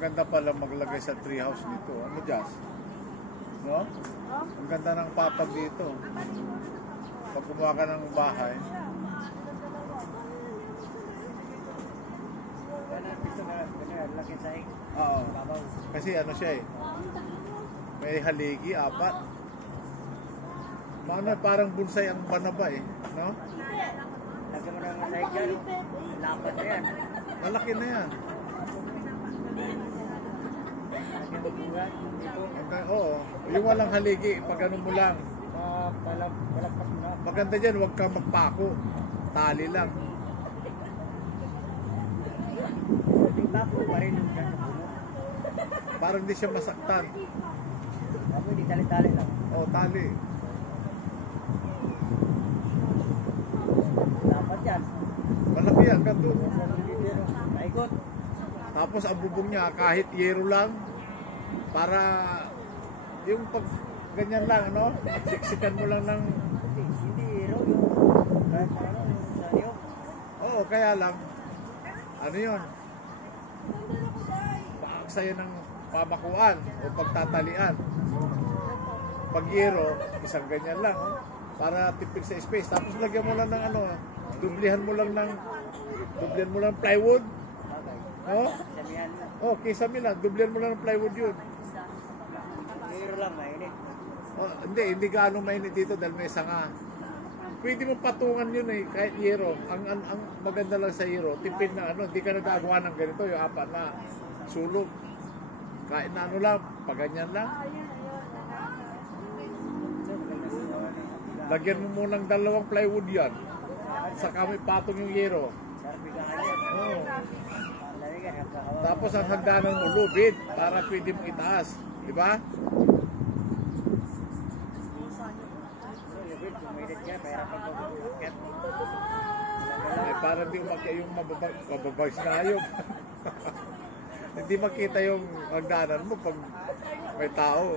maganda pala maglagay sa treehouse nito. Ano, Jazz? No? Ang ganda ng papag dito. Pag kumuha ka ng bahay. Oo. Kasi ano siya eh. May haligi, apat. Parang bonsai ang banaba eh. No? Lagyan mo ng sahig dyan. Lapat na yan. Malaki na yan. Lagyan mo bunga. Oo. Yung walang haligi, pag ano mo lang. Palagpas mo na. Maganda dyan, huwag kang magpako. Tali lang. Yung bako pa rin yung dyan sa puno. Parang di siya masaktan. Ako hindi tali-tali lang. Oo, tali. Lapat yan. Malaki yan, ganito. Naikot. Tapos ang bubong niya, kahit yero lang, para yung pag ganyan lang, ano? Siksikan mo lang ng... Hindi hero yung kahit ano, yung saryo. Oo, kaya lang. Ano yun? Paaksaya ng pamakuan o pagtatalian. Pag yero, isang ganyan lang. Para tipid sa space. Tapos lagyan mo lang ng ano, dublihan mo lang ng plywood. No? Samihan mo. Oh, kisame lang. Dublihan mo lang ng plywood yun. Hero lang, mainit. Oh, hindi gaano mainit dito dahil may sanga. Pwede mo patungan yun eh, kahit yero. Ang maganda lang sa yero, tipid na ano, hindi ka nagagawa ng ganito, yung apat na sulog. Kahit na ano lang, paganyan lang. Lagyan mo munang dalawang plywood yan. At saka may patong yung yero. Oh. Tapos ang hagdanan mo, lubid, para pwede mo itaas. Di ba? Ay, para di umakyat yung mababags na ayog. Hindi makita yung hagdanan mo pag may tao.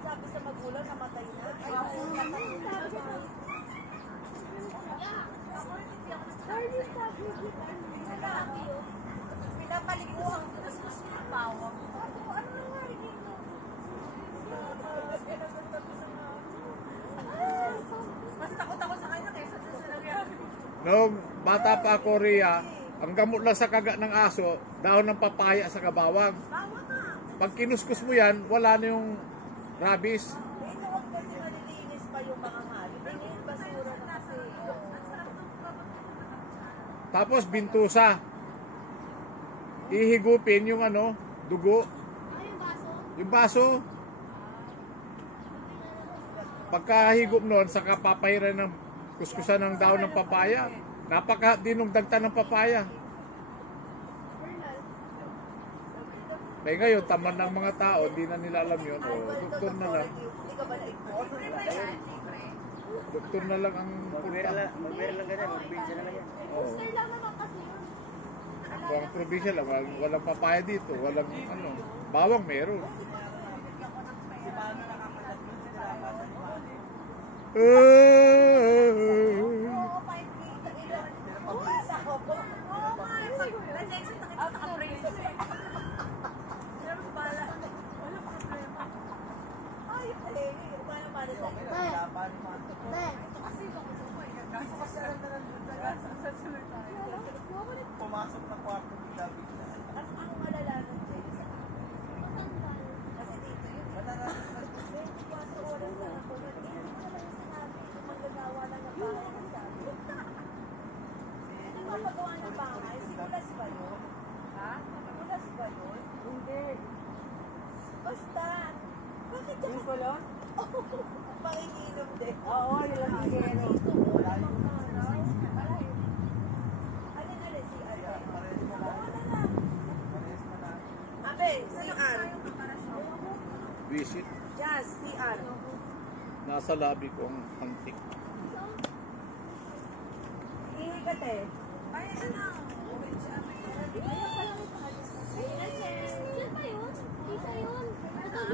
Sabi sa magulang namatay na. Pinapaliguan ko na mas pawang. Ano nangyari dito? Mas takot ako sa kanya kaysa sa nangyari. Noong bata pa ako, Rhea, ang gamot lang sa kagat ng aso, dahon ng papaya sa kabawang. Bawang na. Pag kinuskus mo yan, wala na yung rabies. Huwag kasi malilinis pa yung mga hayop. Yung basura na kasi. Tapos bintusa. Ihigupin yung ano, dugo. Yung baso. Pagkahigop noon, saka papahiran ng kuskusan ng dahon ng papaya. Napaka-dinugdagtan ng papaya. May ngayon, tamad ng mga tao, hindi na nila alam yun. O, doktor na lang. Doktor na lang ang punta. Mag-bear lang ganyan, mag-bear na lang yan. Oo. Walang probinsya lang, walang papaya dito, walang ano. Bawang meron. Pumasok na kwarto ni David. Ang malala nun, Jay, kasi dito yun. 24 oras na ako. Hindi ko naman yung sinabi. Kung maggagawa lang ng bahay ang sabi. Ito mapagawa ng bahay. Simulas ba yun? Ha? Simulas ba yun? Hindi. Basta. Bakit ka Yung kulon? panginginom din? Oo, nilang hingero. Wala yung Alin, si Ate? Abe, CR. Visit. Yes, CR. Nasa labi ko ang antik. Ihigat eh. Ay, ano? Yan ba yun? Isa yun? Ito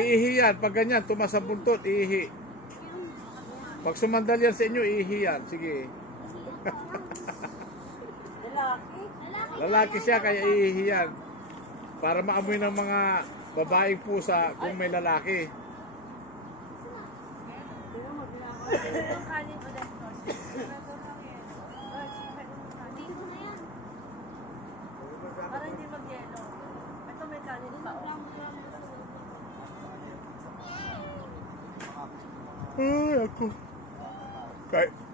Iihi yan. Pag ganyan, tumas ang buntot, iihi. Pag sumandal yan sa inyo, iihi yan. Sige. Lalaki. Lalaki siya, kaya iihi yan. Para maamoy ng mga babaeng pusa kung may lalaki. Yung kanin ulit ko. Para hindi mag-yelo. Ito may kanin pa. Ay, ako.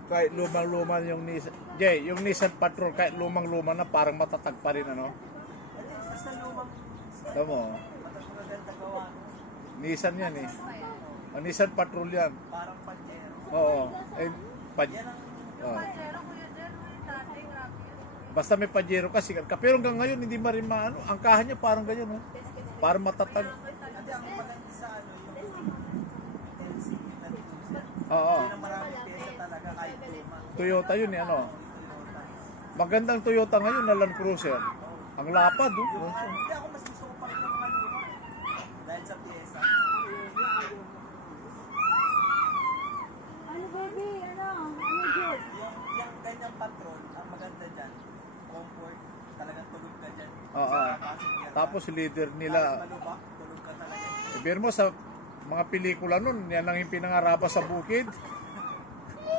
Kahit lumang-luma yung Nissan. Jay, yung Nissan Patrol, kahit lumang-luma na, parang matatag pa rin, ano? Tama mo? Nissan yan eh. Nissan Patrol yan. Parang Pajero. Oo. Pajero, kuya Jer, yung dati, grabe yun. Basta may Pajero ka, sikat ka. Pero hanggang ngayon, hindi marin maano. Ang kahan niya parang ganyan, oh. Parang matatag. Hindi, ang maganda sa yung LCE na dito. Oo. Yun ang maraming pesa talaga kahit luma. Toyota yun eh, ano. Magandang Toyota ngayon na Land Cruiser. Ang lapad, oh. Hindi ako mas gusto ko pa rin ng mga luma. Dahil sa pyesa. Ano baby? Ano? Ano Jer? Yung ganyang Patrol, ang maganda dyan, comfort, talagang tulog ka dyan. Oo. Sa passenger. Tapos leader Kahit nila. malubak, tulog ka talaga. Ibig mo sa mga pelikula nun, yan lang yung pinangarapa sa bukid.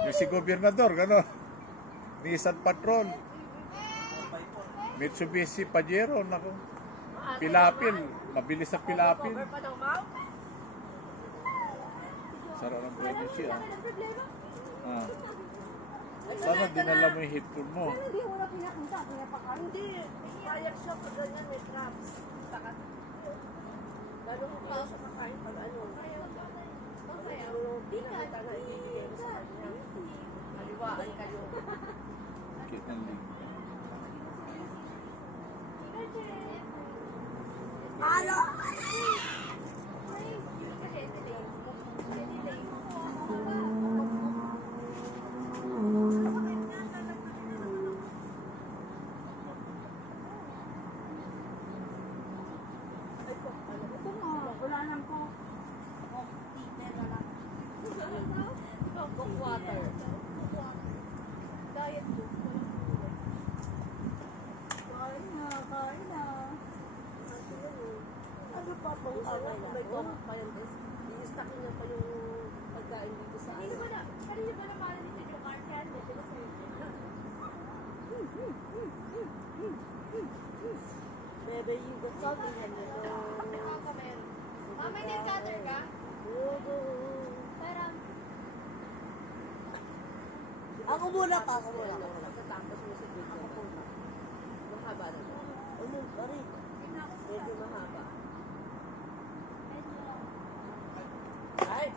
Yung si Gobernador, gano'n. Nissan Patrol, 4x4. Mitsubishi Pajero, nako. Pilapil, mabilis na pilapil. Cover pa ng mouth? Sarap ng pregnancy, ah. Ah. Sana dinala mo yung headphone mo. Hindi mo na pinapunta. Pinapakain. Hindi. Payak siya pag ganyan may traps. Saka. Gano'n mo pa sa kakain pag ano. Pero pinakita na ibibigay mo sa kanya. Maliwaan kayo. Kit ng link. Ano? Ito mo, wala lang po. Titer na lang. Coke water. Diet Coke. Kain na, kain na. Ano pa pong may coke pa yun? I-stack niya pa yung pagkain dito sa ano. Kanina ba naman nito yung artian? Bebe, you got something in it. Mama, nail cutter ka? Parang, Ako muna pa, ako muna. Pagkatapos mo sa video na, mahaba na to. Ano, pare? Medyo mahaba. Ay!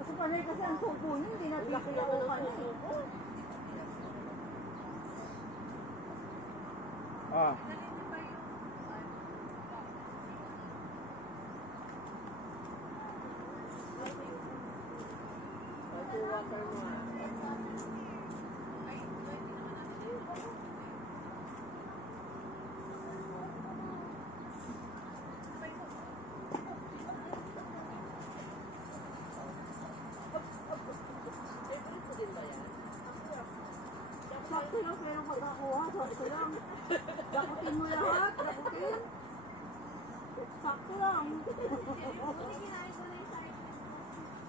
Kasi panay kasi ang suko niyo, hindi natin pinaukan eh. Ah. Ito water mo. Favorite ko din ba yan? Sakto lang, pero pagkakuha, sakto lang. Dakutin mo lahat, dakutin. Sakto lang. kinain ko na yung sarili mo.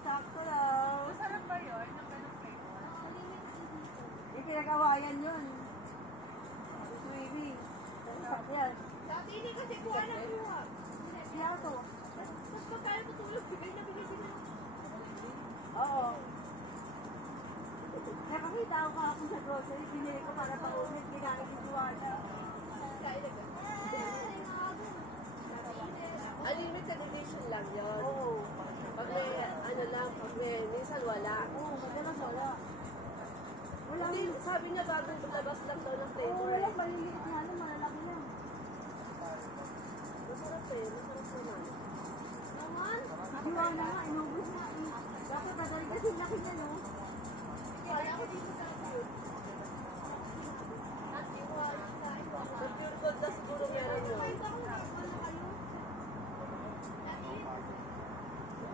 Sakto lang. Masarap ba yun? Ang ganong flavor? Yung pinagawayan yun. Swimming. Sakto yan. Dati hindi kasi kuha na kuha. Siya to. Tapos pagkala tutulog, bigay na bigay sila. Oo. Nakakita ako kahapon sa grocery, binili ko para pa-ulit, ginamit yung Juana. Unlimited edition lang yun. Oo. Pag may, ano lang, pag may, minsan wala. Oo, madalas wala. Wala. Hindi, sabi niya bagong labas lang daw ng Oo, flavor. wala. Maliliit nga lang, malalaki lang. Masarap eh, masarap naman. Naman? Juana nga, inubos nga. Bakit madali kasi laki niya, no? Kaya ako dito sa at iwa, kain ko. Sa pure gold na siguro meron yun.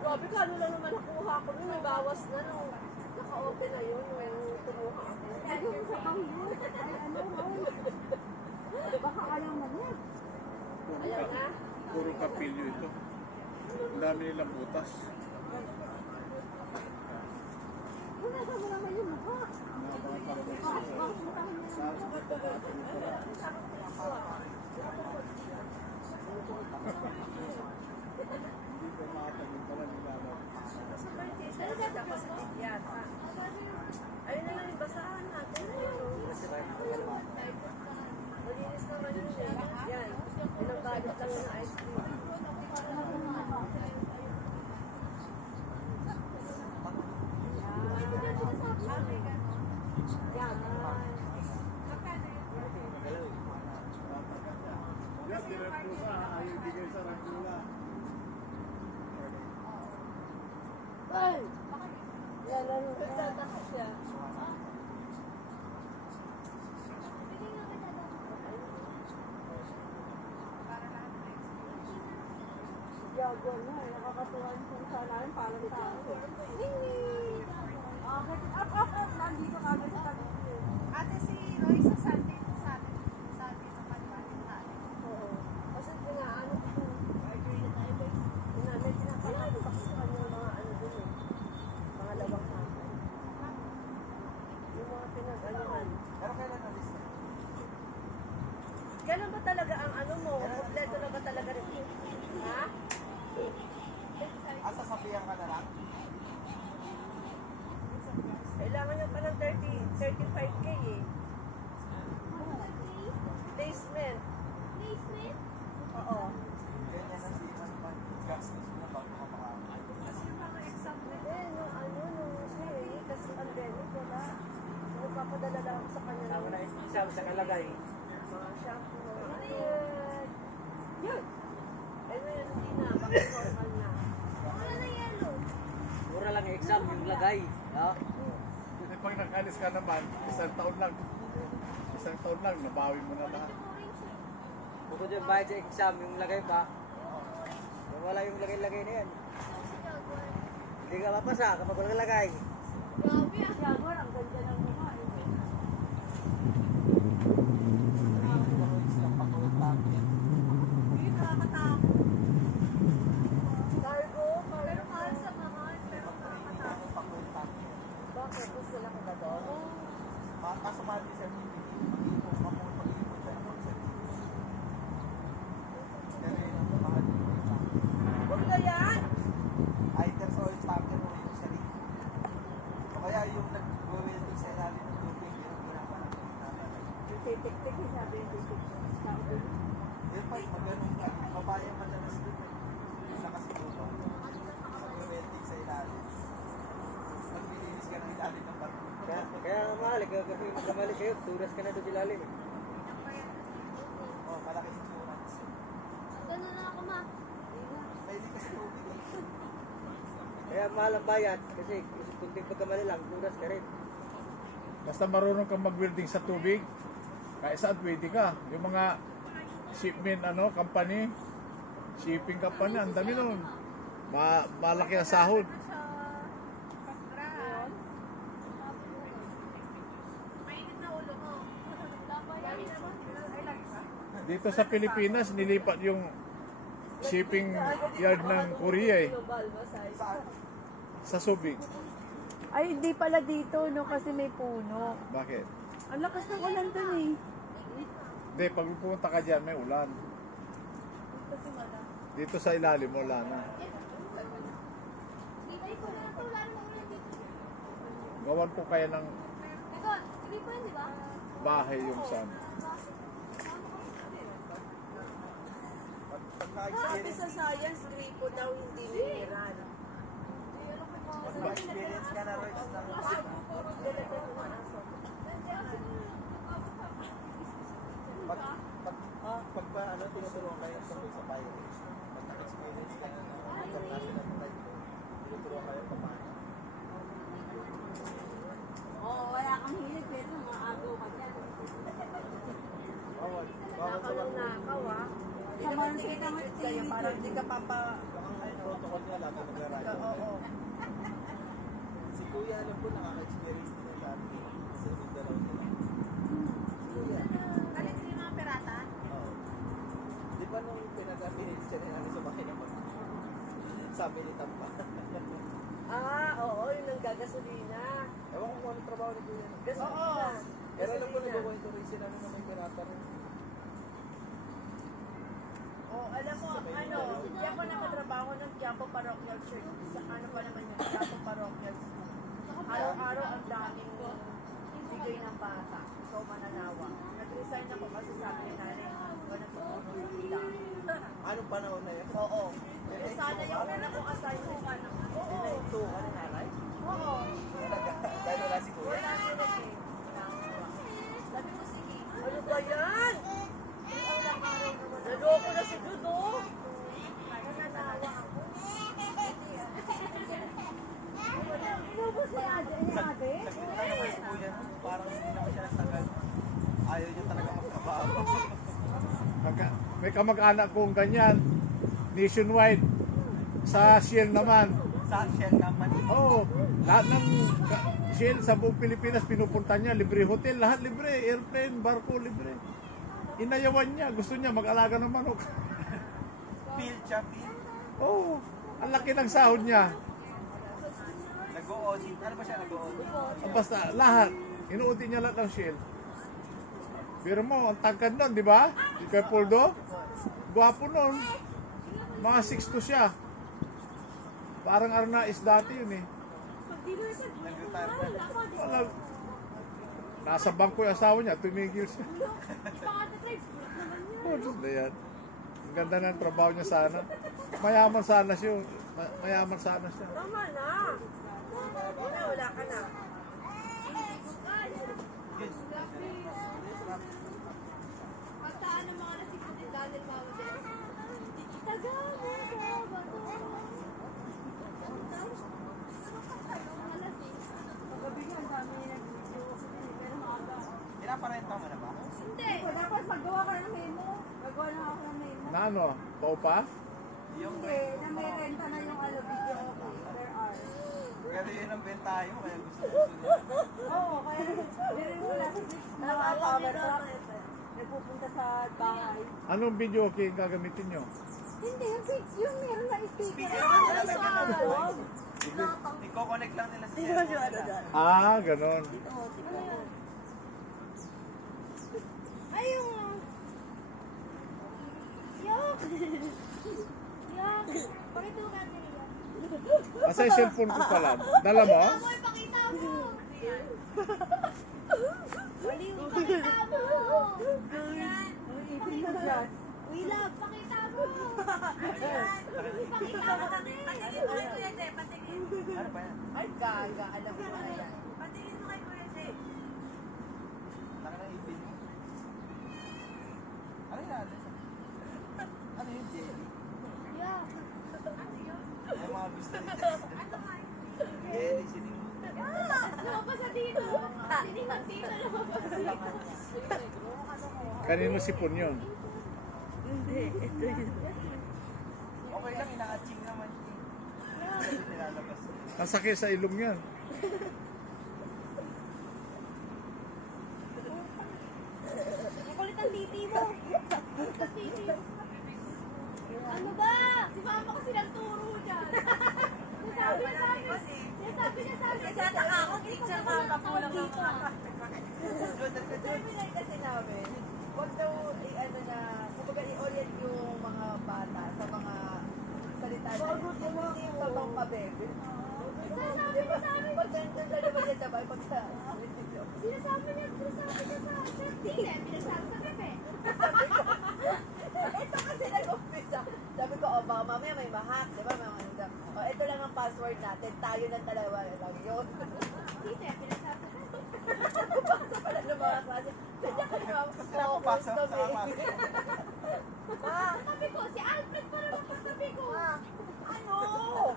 Sabi ka, ano lang naman nakuha ko nun, may bawas na nung naka-open na yun, yung tumuha ako. Yung sa panghiyon. Ano, baka ayaw na niya. Ayaw na. Puro kapilyo ito. Ang dami nilang butas. Wala mo naman yung mukha. Sa birthday, sa isa positive yan. Ayun na lang yung basahan natin. Malinis naman yun eh. Yan. Ilang galit lang yun ng ice cream. Yan, direkto sa ayaw bigay sa Rangula. Ay! Yan, nagtatakot siya. Jaguar na, nakakatuwan kung saan namin parang tao. Nandito kami sa tabi. Ate si Roy sa Sunday sa atin sa Pagbalit natin. Oo. Kasi pinaano ko. May pinapalaki pa sa kanya yung mga ano dun eh. Mga lawang hangin. Yung mga pinag-anuhan. Pero kailan na-list na? Kailan ba talaga ang ano mo? Kompleto na ba talaga rin? Ha? Sasabihan ka na lang? Kailangan niya pa ng 35K eh. Placement. Oo. Ganyan ang siman pag-gastos mo na bago ka makakain. Kasi yung mga exam na Eh, nung ano, nung siya kasi pandemic, wala. Nagpapadala lang ako sa kanya ng Isang sa kalagay. mga shampoo, mga ano. Yun. Eh, ngayon hindi na. Bakit normal na? wala na yellow. Mura lang yung exam, yung lagay. No? Kasi pag nakalis ka naman, isang taon lang, nabawi mo na lahat. Bukod yung bayad sa exam, yung lagay pa. Kung wala yung lagay-lagay na yan. Hindi ka mapasa kapag walang lagay. Grabe ah. Jaguar, ang ganda ng mukha. Hindi nakakatakot. Cargo, Pero mahal sa mahal. Pero nakakatakot. bakit? Gusto lang ka ba doon? Kaso mahal din sa pag-iipon siya ng Pero yun ang mahal din yung exam. Huwag na yan! Either sa oil tanker o yung sarili. O kaya yung nag-welding sa ilalim ng tubig, yung pinapanang namin. Yung titik-tik, sabi yung titik-tik. Tao din. Yun pa, mag-ganun ka. Babae madalas dun eh. Yung nakasigulo. Sa welding sa ilalim. Maglilinis ka ng ilalim ng barko. Kaya mahal, kasi magkamali kayo, turas ka na doon ilalim eh. Oh, malaki insurance. Ganun na ako ma. May hindi kasi tubig eh. Kaya mahal ang bayad, kasi kunting pagkamali lang, turas ka rin. Basta marunong kang mag-welding sa tubig, kaya saan pwede ka. Yung mga shipment, company, shipping company, ang dami nun. Malaki ang sahod. Pag-grass. Mainit na ulo mo. Dami naman. Ay, lang ba? Dito sa Pilipinas, nilipat yung shipping yard ng Korea eh, Global ba size? sa Subic. Ay, hindi pala dito, no? Kasi may puno. Bakit? Ang lakas ng ulan dun eh. Hindi, pag pupunta ka dyan, may ulan. Kasi madam. Dito sa ilalim, wala na. Ay, ko na ito. Wala namang ulan dito. Gawan po kaya ng Ito, hindi po yun, di ba? bahay yung san. Sabi Pagka-experience, sa science, gripo daw hindi niliran. pag-experience ka na rin ng tinuturuan kayo tungkol sa virus. Pag na-experience ka na ng international flight, tinuturuan kayo paano. Oo, wala kang hilig, pero mga agaw ka dyan. Bawal. Bawal sa Nakaw barko. nakaw ah. Sa mga kita Kayo, parang hindi ka papa, Ang protocol Tukod nga lang, naglarayo. Oo. Si Kuya, alam ko, nakaka-experience din ng dati. Sa Mindanao sila. Si Kuya. Galit din yung mga pirata. Oo. Di ba nung pinag-apinit siya rin namin sa bahay ng pag sabi ni Tampa. Oo, yung nanggagasolina. Ewan ko kung anong trabaho ni Kuya. Gasolina. Pero alam ko, nagkukwento rin sila na may pirata rin. Alam mo, hindi ako nakatrabaho ng Quiapo Parochial Church. Sa ano pa naman yung Quiapo Parochial School. Araw-araw ang daming bigay ng bata. Ikaw mananawa. Nag-resign ako kasi sabi ni nanay, wala tutulong sa pila. Anong panahon na yun? Oo. Eh, sana yung una kong assignment ka na. Oo. Ito, ano nanay? Oo. Dahil wala si Kuya. Wala sila eh. Sabi ko, sige. Ano ba yan? Naloko na si Judo. Nananawa ako. Inubos ni Ate. Saglit lang naman si Kuya. Parang hindi naman siya nagtagal. Ayaw niya talaga magkabago. May kamag-anak kong ganyan, nationwide. Sa Shell naman. Sa Shell Company. Oo, lahat ng Shell sa buong Pilipinas pinupunta niya, libre hotel, lahat libre, airplane, barko libre. Inayawan niya, gusto niya mag-alaga ng manok. Phil siya, Phil. Oo, ang laki ng sahod niya. Nag-o-OC. Ano ba siya nag-o-OC? Basta lahat, inuuti niya lahat ng Shell. Pero mo, ang tangkad nun, di ba? Di kay Poldo? Gwapo nun. Mga 6'2" siya. Parang Arnaiz dati yun eh. Nag-retire na. Wala. Nasa bangko yung asawa niya, tumigil siya. Oh, Diyos na yan. Ang ganda ng trabaho niya sana. Mayaman sana siya. Mayaman sana siya. Tama na. Wala ka na. Pagtaan ng mga nasiputin Daniel Mauder. Tagamo sa bato. Paggabi nga, ang dami niya nag-video. Pero maaga. Pinaparenta mo na ba? Hindi. Dapat maggawa ka ng memo. Gagawa na ako ng memo. Na ano? Pau pa? Yung Hindi, na may renta na yung video per hour. Pero yun ang bentayo, kaya gusto niya. Oo, kaya meron mo lang na power truck. Nagpupunta sa bahay. Anong video okay gagamitin nyo? Hindi. Yung meron na speaker. Speaker Ah, na sa talaga. loob. I-connect lang nila sa cellphone nila. Ah, ganon. Ay, yung... Yok! Yok! Pakita mo natin yan. Asa yung cellphone ko pala? Dala mo? Amoy, pakita mo! Baliw, pakita mo! Ayan! We love, pakita mo! Ayan! Pakita mo kami! Patingin mo kay Kuya Jay, patingin. Ano ba yan? Ay, gaga. Alam mo na yan. Patingin mo kay Kuya Jay. Laki ng ipin mo. Ano yun natin? Ano yun, jelly? Yeah. Yung mga gusto nila. Jelly, sining. Lumabas sa dito. Siningan dito, lumabas dito. Kanino sipon yun? Okay lang, ina-aching naman. Kasi nilalabas. Masakit sa ilong yan. Ang kulit ang titi mo. Kulit ang titi mo. Ano ba? Si mama ko silang turo dyan. Sabi niya sa akin. Sabi niya sa akin. Nagtataka ako, teacher, makakulang ng mga Sabi Sabi kasi namin, huwag daw, ano na, kumbaga i-orient yung mga bata sa mga salita na hindi yung tabang pabebe. Sinasabi niya sa amin. Pag nandun na naman yan sabay, pag sa Sinasabi niya sa chef. Hindi, pinasabi sa Pepe. ito kasi nag-umpisa. Sabi ko, baka mamaya may mahak, di ba? Ito lang ang password natin, tayo lang talaga lang yun. Hindi, pinasabi sa Pepe. Pasa pala ng mga klase. Kanya ka naman, focus Pasok, kami. Sabi ko, si Alfred pa naman kasabi ko. Ano? Oo,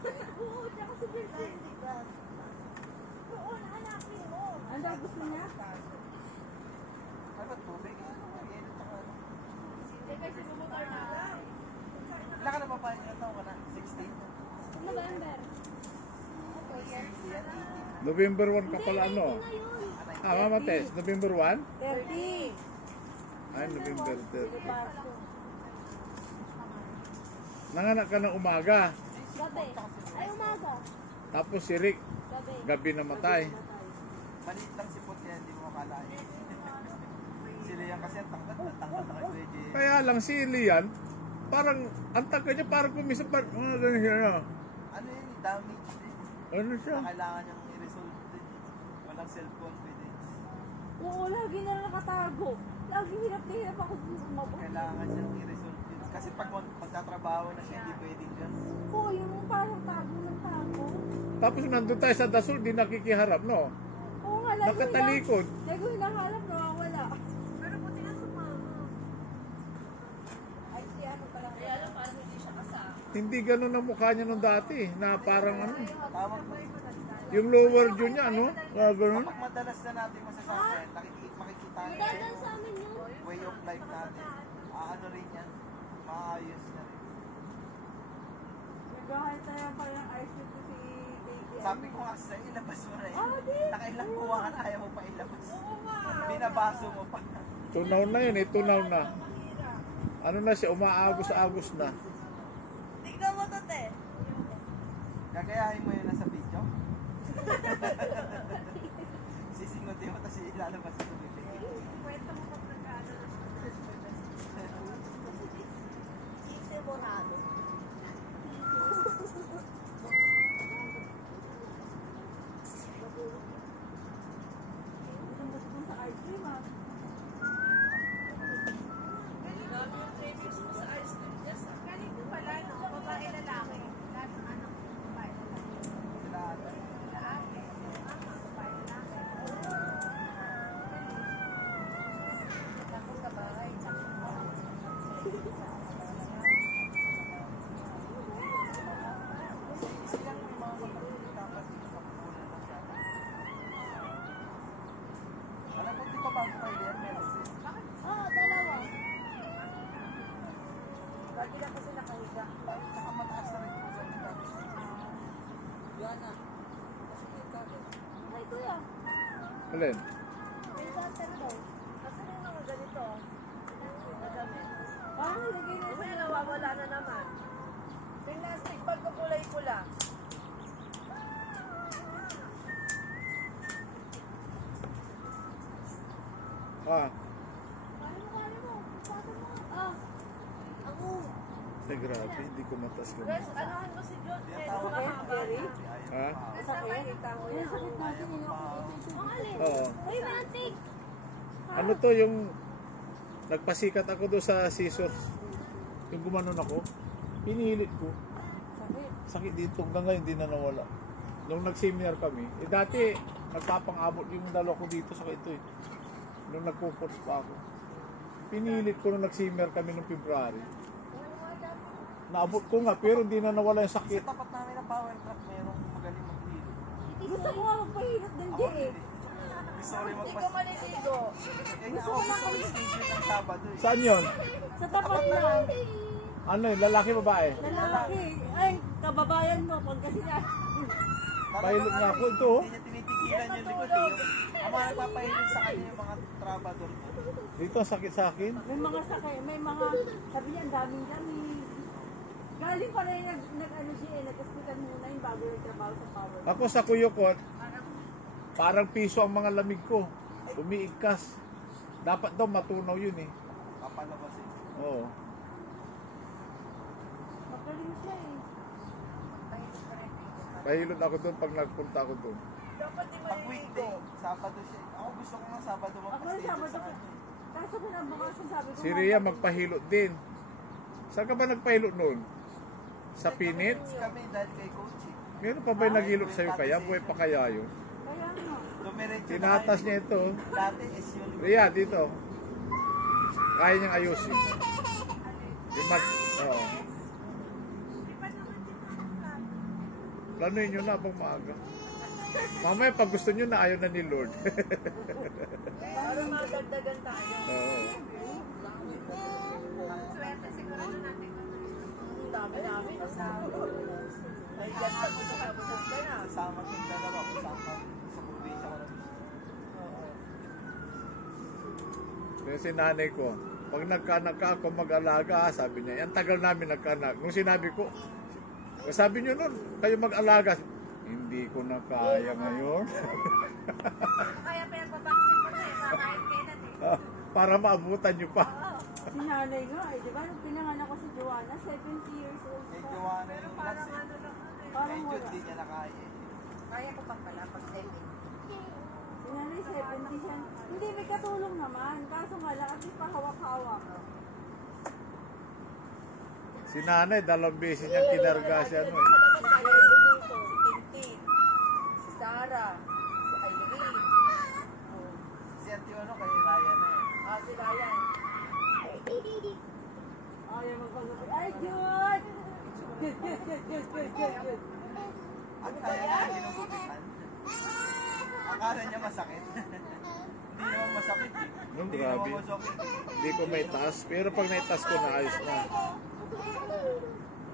tsaka si Virgin. Doon, hanapin mo. Ano gusto niya? Ano ba, tubig? Mag-edit ako. Hindi kasi bumotor na. Ilan ka na pa pa? Ilan taon ka na? 16? November. November 1 ka pala ano? Na yun. Mama Tess, November 1? 30. Ay, November 30. Pasko. Nanganak ka ng umaga. Gabi. Ay, umaga. Tapos si Rick, Gabi. gabi namatay. Maliit lang si Puti, hindi mo makalain. Sila yan kasi ang tangkad na kay Kuya Jay. Kaya lang si Lian, parang, ang taga niya parang kumisa pa, mga ganun siya na. Ano yun, damage din. Ano siya? Na kailangan niyang i-resolve din. Walang self-confidence. Oo, lagi na lang nakatago. Lagi hirap na hirap ako mabuti. Kailangan siyang i-resolve din. Kasi pag magtatrabaho na siya, hindi pwedeng dyan. Oo, yung parang tago ng tago. Tapos nandun tayo sa Dasol, di nakikiharap, no? Oo nga, lagi Nakatalikod. Lagi ko hinahanap, nawawala. Pero buti na sumama. Ay, si ano pala. Kaya lang, parang hindi siya kasama. Hindi ganun ang mukha niya nung dati, na parang ano. Tawag mo. Yung lower jaw niya, ano? Ganun. Kapag madalas na natin masasabi, makikita niyo Dadan sa amin yun. yung way of life natin. Ano rin yan, maayos na rin. Naghahanap tayo pa yung ice cream ko si Baby. Sabi ko nga sa'yo, ilabas mo na yan. di. Nakailang buwan ka na, ayaw mo pa ilabas. Binabaso mo pa. Tunaw na yun, tunaw na. Ano na siya, umaagos-agos na. Tignan mo to, te. Gagayahin mo yun na sa video. Sisingutin mo, tapos ilalabas sa tubig. Kwento mo pag nag-ano na siya. Ise Morado. Sa ice cream, ah. Ganito pala, no? Babae lalaki. Lahat ng anak ko, babae lalaki. Sila ata. Sila ate, mama, babae lalaki. Tapos sa bahay, Silang may mga kapatid dapat dito sa pupunan ng siya. Alam mo, di ba bago kayo yan, meron din. Oo, dalawa. Lagi lang kasi nakahiga. Saka mataas na rin po sa mga. Ay, kuya. Alin? May daughter daw. Kasi yung mga ganito, na damit. Parang nilagay na Kasi nawawala na naman. Yung plastic bag ko kulay-pula. Ah, Kali mo. Pasok mo. Ah. Ako. ay grabe, hindi ko matas ko. Guys, anuhan mo si John. Eh, Tawag sa ko mahaba Jerry. na. Ha? Masakit. Yung sakit natin yun ako. Ang alin? Oo. Ay, mantik. Ano to yung nagpasikat ako doon sa scissors. Yung gumanon ako, pinilit ko. Sakit. Sakit dito hanggang ngayon hindi na nawala. Nung nag-seminar kami, dati nagpapang-abot yung dalawa ko dito sa ito eh. Nung nagpo-course pa ako. Pinilit ko nung nag-seminar kami noong February. Naabot ko nga pero hindi na nawala yung Sa sakit. tapat namin ng power truck, mayroong magaling maghilot. Gusto ko nga magpahilot ng Ako J eh. hindi. Sorry Hindi ko magpas. maliligo. Eh, ako gusto ko schedule ng Sabado eh. Saan yun? Sa tapat lang. Ano yun? Lalaki babae? Lalaki. Ay, kababayan mo. Pag kasi na. Pahilot nga ako ito. oh. Hindi niya tinitigilan yung likod eh. Ang mga nagpapahilot sa kanya yung mga trabador niya. Dito ang sakit sa akin. May mga sakay. May mga, sabi niya, ang daming dami. Galing pa rin nag-ano siya eh. Nag-hospital muna yung bago yung trabaho sa power. Ako sa Kuyokot, parang piso ang mga lamig ko. Umiigkas. Dapat daw matunaw yun eh. Papalabas eh. Oo. Magaling siya eh. Pahilot ako doon pag nagpunta ako doon. Dapat di Pag maliligo. weekday, Sabado siya. Ako gusto ko nga Sabado Ako rin magpa-schedule Sabado sa ko. kanya. Kaso kinabukasan sabi ko. Si Rhea magpahilot din. Saan ka ba nagpahilot noon? Sa Pinit? Kami dahil kay Coach eh. Meron pa ba yung naghilot sa'yo kaya? Buhay pa kaya yun? Kaya nga. Dumiretso na Tinatas kayo. niya ito. Dati is yun. Rhea, dito. Kaya niyang ayusin. Yung oo. Planuin nyo na pang maaga. Mamaya pag gusto nyo na ayaw na ni Lord. Para magdagdagan tayo. Oo. Swerte siguro na natin. Ang dami-dami. Nandiyan ka kung sabusog ka na. Kasama kong dalawa kung saan ka sa probinsya ko na gusto. Oo. Kasi nanay ko, pag nagkanak ka ako mag-alaga, sabi niya, ang tagal namin nagkanak. Nung sinabi ko, sabi niyo nun, kayo mag-alaga. Hindi ko na kaya ngayon. Kaya pinagpapaksin mo na eh, kakain kailan eh. Para maabutan niyo pa. Si nanay nga eh, di ba? Nung pinanganak ko si Joanna, 70 years old Kay pa. Joanna yung Parang last ano lang ano eh. Parang Medyo wala. di niya nakaya eh. Kaya ko pa pala pag 7. Si nanay 70 siya. Hindi, may katulong naman. Kaso nga lang, at least pahawak-hawak. Si nanay, 2 beses niyang kinarga siya. No, Sa eh. labas tayo, si Tintin, si Sarah, si Irene. Oh. Si Antiono kay Ryan na eh. Ah, si Ryan. Ayaw magpagupit. Ay, Jud! Jud, Jud, Jud, Jud, Jud, Jud, Jud. At kaya niya ginugupitan. Akala niya masakit. Hindi naman masakit eh. No, Hindi grabe. naman masakit eh. Hindi ko may taas. Pero pag naitas ko, naayos na.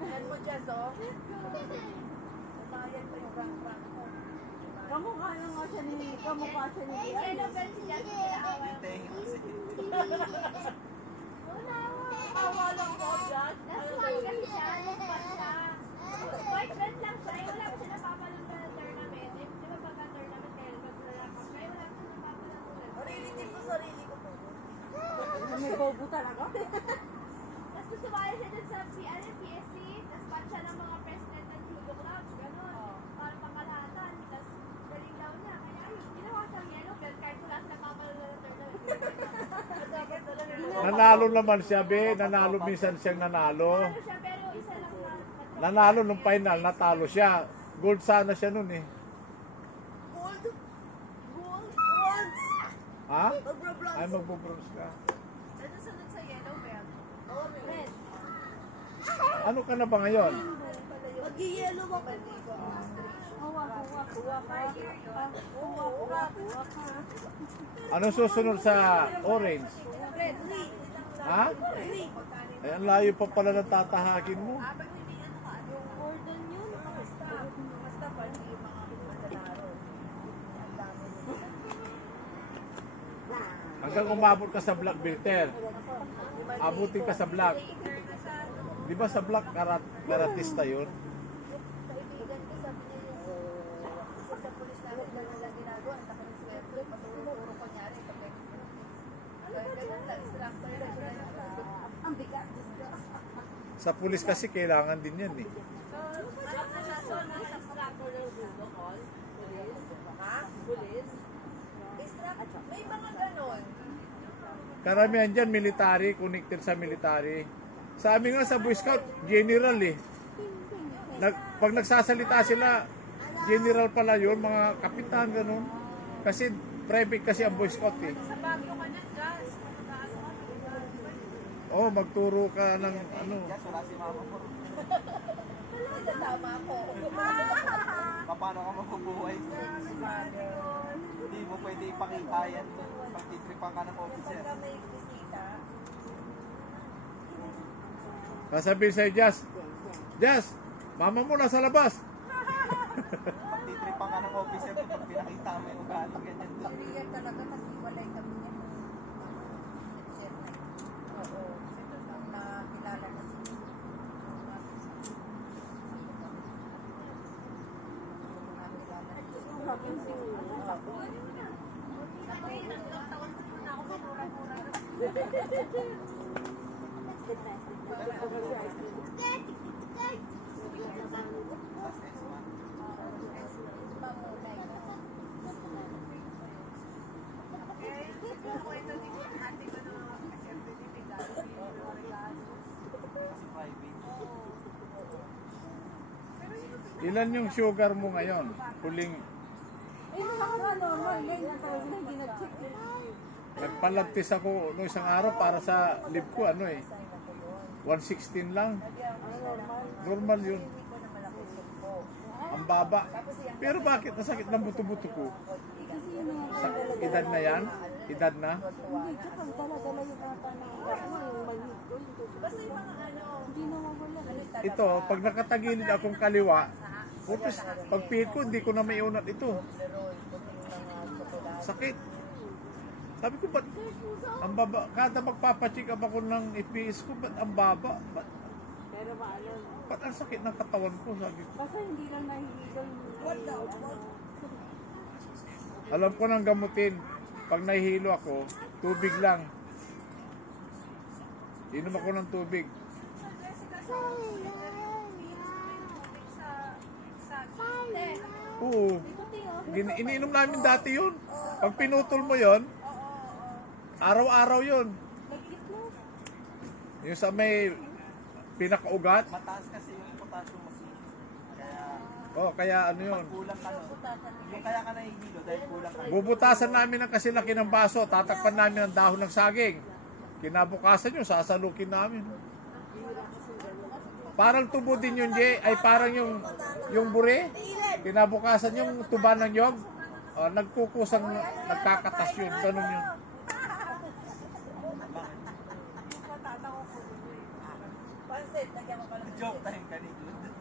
Yan mo, Jess, oh. Natayan pa yung rank-rank mo. Kamukha na nga siya ni Diana. Hintayin niyo kasi. Awa lang po, Jess. Ano Boyfriend lang siya, wala pa siya napapalong na tournament. Di ba pagka tournament kayo, maglalakap siya, wala pa siya napapalong na. Relate ko sarili ko po. May bobo talaga. Tapos gusto sumali siya dun sa PSC, tapos part siya ng mga president ng judo clubs, gano'n. Parang pakalahatan, tapos galing daw niya. Kaya ayun, ginawa siyang yellow belt kahit wala siya napapalong na tournament. Dapat talaga Nanalo naman siya, be. Nanalo minsan siyang nanalo. Ano siya, pero isa lang na. Nanalo nung final, natalo siya. Gold sana siya nun eh. gold. Gold. Bronze. Ha? Magbro-bronze. Ay, magbubronze ka. Ano sunod sa yellow belt? Oh, red. Ano ka na ba ngayon? Mag-yellow ako. Anong susunod sa orange? Red. Green. Ha? Green. Ay, ang layo pa pala ng tatahakin mo. Pag hindi ano ka, ano? Gordon yun. Basta pala yung mga manlalaro. Ang dami nila. Hanggang umabot ka sa black belter. Abutin ka sa black. Di ba sa black karatista yun? Kaibigan ko, sabi niya yung isa sa pulis namin, ganun lang ginagawa, ang takin ng swerte, paturo-turo ko niya rin, pag kaya ganun lang, instructor lang siya yung Ang bigat. Sa pulis kasi kailangan din yan eh. So, ano na siya, so, nasa instructor ng judo call? ha? Pulis? Instructor, may mga ganun. Karamihan dyan, military, connected sa military. Sa amin nga sa Boy Scout, general eh. Pag nagsasalita sila, general pala yun, mga kapitan, ganun. Kasi private kasi ang Boy Scout eh. Sa Baguio ka na, Jazz. Ano ka, Oh, magturo ka ng ano. Yes, wala si mama mo. Kasama ako. Paano ka mabubuhay? Hindi mo pwede ipakita yan. Pagtitripan ka ng officer. Pagka may bisita, Sasabihin sa'yo, Jazz, mama mo nasa labas. Pagtitripan ka ng officer, pag pinakita mo yung ugali, ganyan doon. Korean talaga, nasiwalay kami niya. Sir na. Oo. Ang nakilala na si Tapos S1. Kasi private. Ilan yung sugar mo ngayon? Huling, Eh, mga normal. Ngayon na talaga na hindi nag-check. nagpalagtis ako no isang araw para sa lip ko, ano eh. 116 lang. Normal yun. Ang baba. Pero bakit nasakit ng buto-buto ko? Kasi yun nga. Sa edad na yan? Edad na? Hindi, tsaka dala-dala yung ata na yung manhid ko. Yung tusok. Basta yung mga ano, Hindi nawawala. Ito, pag nakatagilid akong kaliwa, Upis, pag pihit ko, hindi ko na maiunat ito. Leroy, puting ng chocolate. Sakit. Sabi ko, ba't ang baba? Kada magpapacheck up ako ng EPS ko, ba't ang baba? Pero maalam. Ba't ang sakit ng katawan ko? Sabi ko. Basta hindi lang nahihilo yung Alam ko nang gamutin. Pag nahihilo ako, tubig lang. Inom ako ng tubig. Oo. Iniinom namin dati yun. Pag pinutol mo yon, araw-araw yun. Yung sa may pinakaugat. Mataas kasi yung potassium mo. Kaya, Kaya ano yun. kulang ka nun. Yung kaya ka nahihilo dahil kulang ka. Bubutasan namin ng kasi laki ng baso. Tatakpan namin ng dahon ng saging. Kinabukasan yun, sasalukin namin. Parang tubo din yun, Jay. Ay parang yung bure. Kinabukasan yung tuba ng yog. Nagkukusang, nagkakatas yun. Ganun yun. Pansit, lagyan mo pa ng Joke time ka ni Good.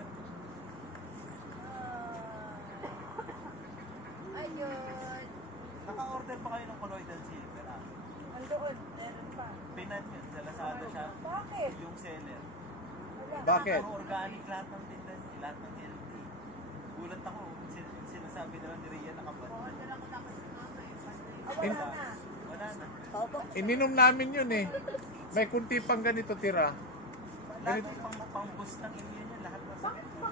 Ayun. Naka-order pa kayo ng colloidal silver ah. Andoon, meron pa. Pinan yun sa Lazada siya. Bakit? Yung seller. Bakit? Puro organic lahat ng tindan, lahat ng healthy. Gulat ako, sinasabi na lang ni Rhea nakaban. Wala na. Wala na. Ininom namin yun eh. May kunti pang ganito tira. Lahat ng pang-boost ng immune niya, lahat ng sakit niya.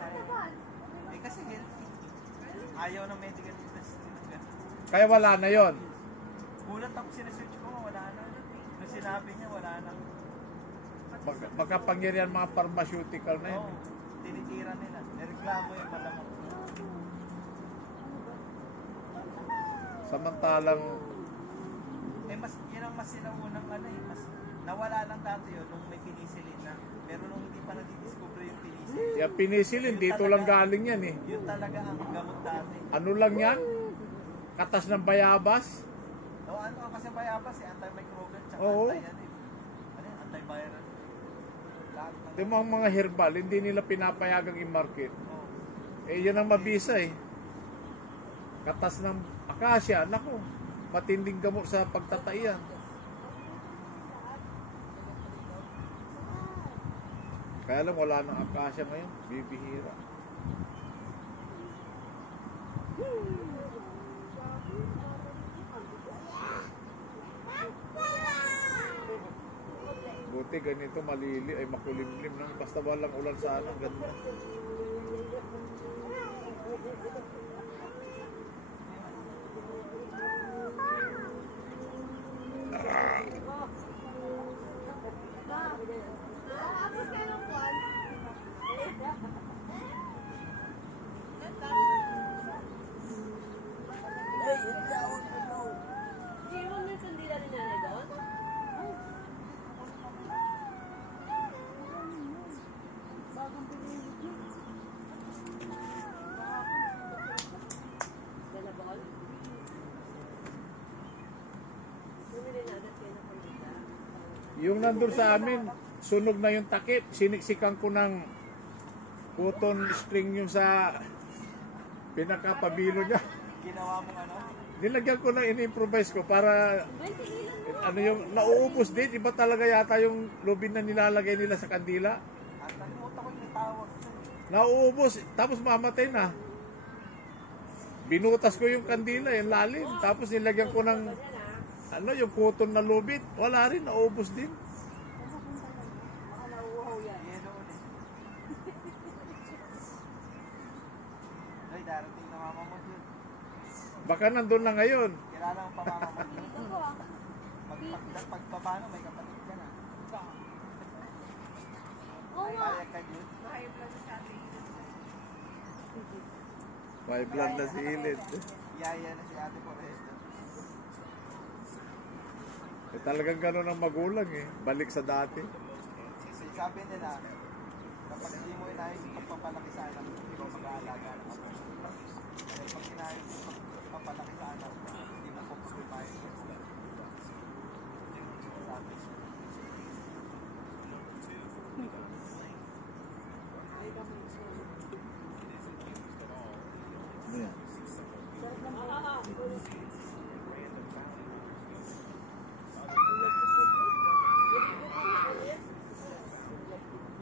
Eh kasi healthy. Ayaw ng medical test. Kaya wala na yon. Gulat ako, sinesearch ko, wala na. Nung sinabi niya, wala na. Magkapangyarihan mga pharmaceutical na yun. Oo, tinitira nila. Nireklamo yung malamang. Samantalang Eh, yun ang mas sinaunang ano eh. Mas, nawala lang dati yun nung may penicillin na. Pero nung hindi pa nadidiscover yung penicillin, yung penicillin, dito lang galing yan eh. yun talaga ang gamot dati. Ano lang yan? Katas ng bayabas. O ano kasi bayabas eh, antimicrobial tsaka Oo. antiviral. Lahat ng Yung mga herbal, hindi nila pinapayagang i-market. oo. Eh, yun ang mabisa eh. Katas ng akasya, naku, matinding gamot sa pagtataiyan. Kaya lang wala ng akasya ngayon, bibihira. Buti ganito malili ay makulimlim nang basta walang ulan sana, ganda. Tapos kayo ng kwan. Hindi mo may kandila ni nanay doon? Dalabol? Bumili na agad kayo ng kandila. Yung nandun sa amin, sunog na yung takip. Siniksikan ko ng cotton string yung sa pinakapabilo niya. Ginawa mong ano? Nilagyan ko na in-improvise ko para ano yung nauubos din. Iba talaga yata yung lubin na nilalagay nila sa kandila. At nalimutan ko yung tawag. Nauubos, tapos mamatay na. Binutas ko yung kandila, yung lalim. Tapos nilagyan ko ng ano, yung cotton na lubid. Wala rin, nauubos din. Yelo ulit. Ay, darating na mama mo yun. Baka nandun na ngayon. Kilala mo pa mama mo yun. Pagpapano, may kapatid ka na. Oo nga. Kaya ka yun. May blood na si Ilid. Yaya na si Ate Foresta. Eh, talagang gano'n ang magulang eh. Balik sa dati. Sabi nila, kapag hindi mo inayos yung pagpapalaki sa anak, hindi mo mag-aalaga ng apo. Kaya pag inayos yung pagpapalaki sa anak, hindi mo pupulipahin yung apo. Sabi siya.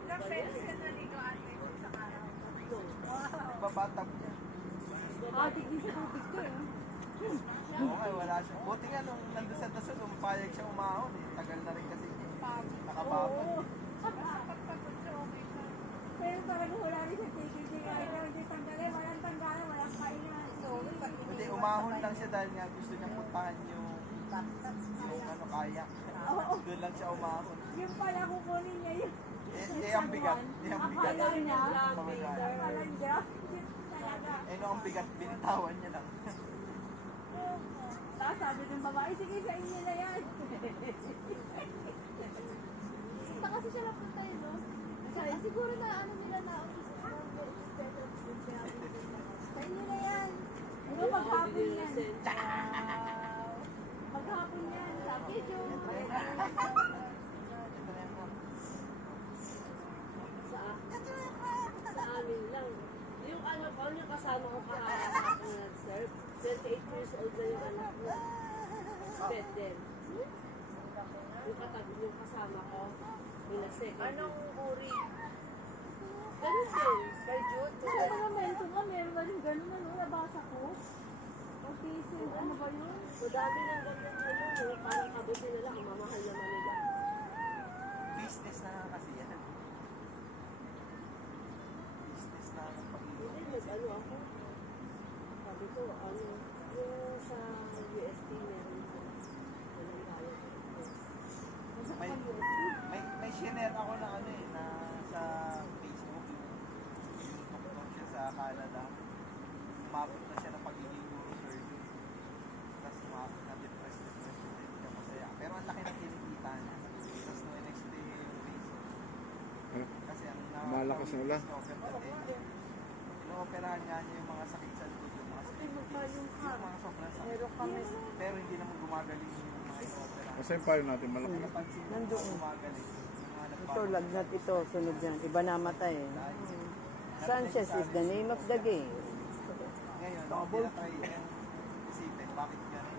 Ilang beses ka naligo ate sa araw? Babatap niya. Digdi sa tubig ko eh. Oo nga, wala siya. Buti nga nung nandun sa dasan, payag siya umahon eh. Tagal na rin kasi nakapapag. Pagpagod siya, okay ka. Pero talaga wala rin sa tigil niya. Ito hindi tanggalin, walang tanggalan, walang kainan. Hindi, umahon lang siya dahil nga gusto niyang puntahan yung ano, kayak. Doon lang siya umahon. Yung pala kukunin niya yun. Ang bigat. Ang bigat. Akala niya, Talaga. akala niya, yun talaga. No, ang bigat, binitawan niya lang. Tapos sabi ng babae, sige sa inyo na yan. Basta kasi siya napunta yun, no? Kaya siguro na ano nila na Sa inyo na yan. Ano maghapon yan? Maghapon yan. Sabi Medyo, Sa amin lang. Yung anak ko, yung kasama ko kahapon na nag-serve, 28 years old na yung anak ko. Sped din. Yung kasama ko, yung second. Anong uri? Ganun din. Kay Jude? Sa mga momento nga, meron na rin ganun, ano, nabasa ko. Autism, ano ba yun? Madami ng ganyan ngayon. Parang kabuti nila, ang mamahal naman nila. Business na nga kasi yan. Business na ang pag-ibig. Hindi, nag-ano ako. Sabi ko, ano, yung sa UST meron ko. Walang bayad. May share ako na ano eh, na sa Facebook, yung doktor siya sa Canada. Umabot na siya ng pagiging neurosurgeon. Tapos umabot na depressed din siya masaya. Pero ang laki ng kinikita niya. Tapos nung in-explain niya yung reason. Kasi ang Malakas na ulan. ino-operahan nga niya yung mga sakit sa likod, yung mga scoliosis, yung mga sobrang sakit. Pero hindi naman gumagaling yung mga ino-operahan. Kasi yung payo natin malaki. Napansin ko Nandoon. gumagaling. Yung mga Ito, nagbabago. lagnat ito, sunod yan. Iba namatay eh. Sanchez is the name of the game. Ngayon, hindi na tayo yung isipin, bakit gano'n?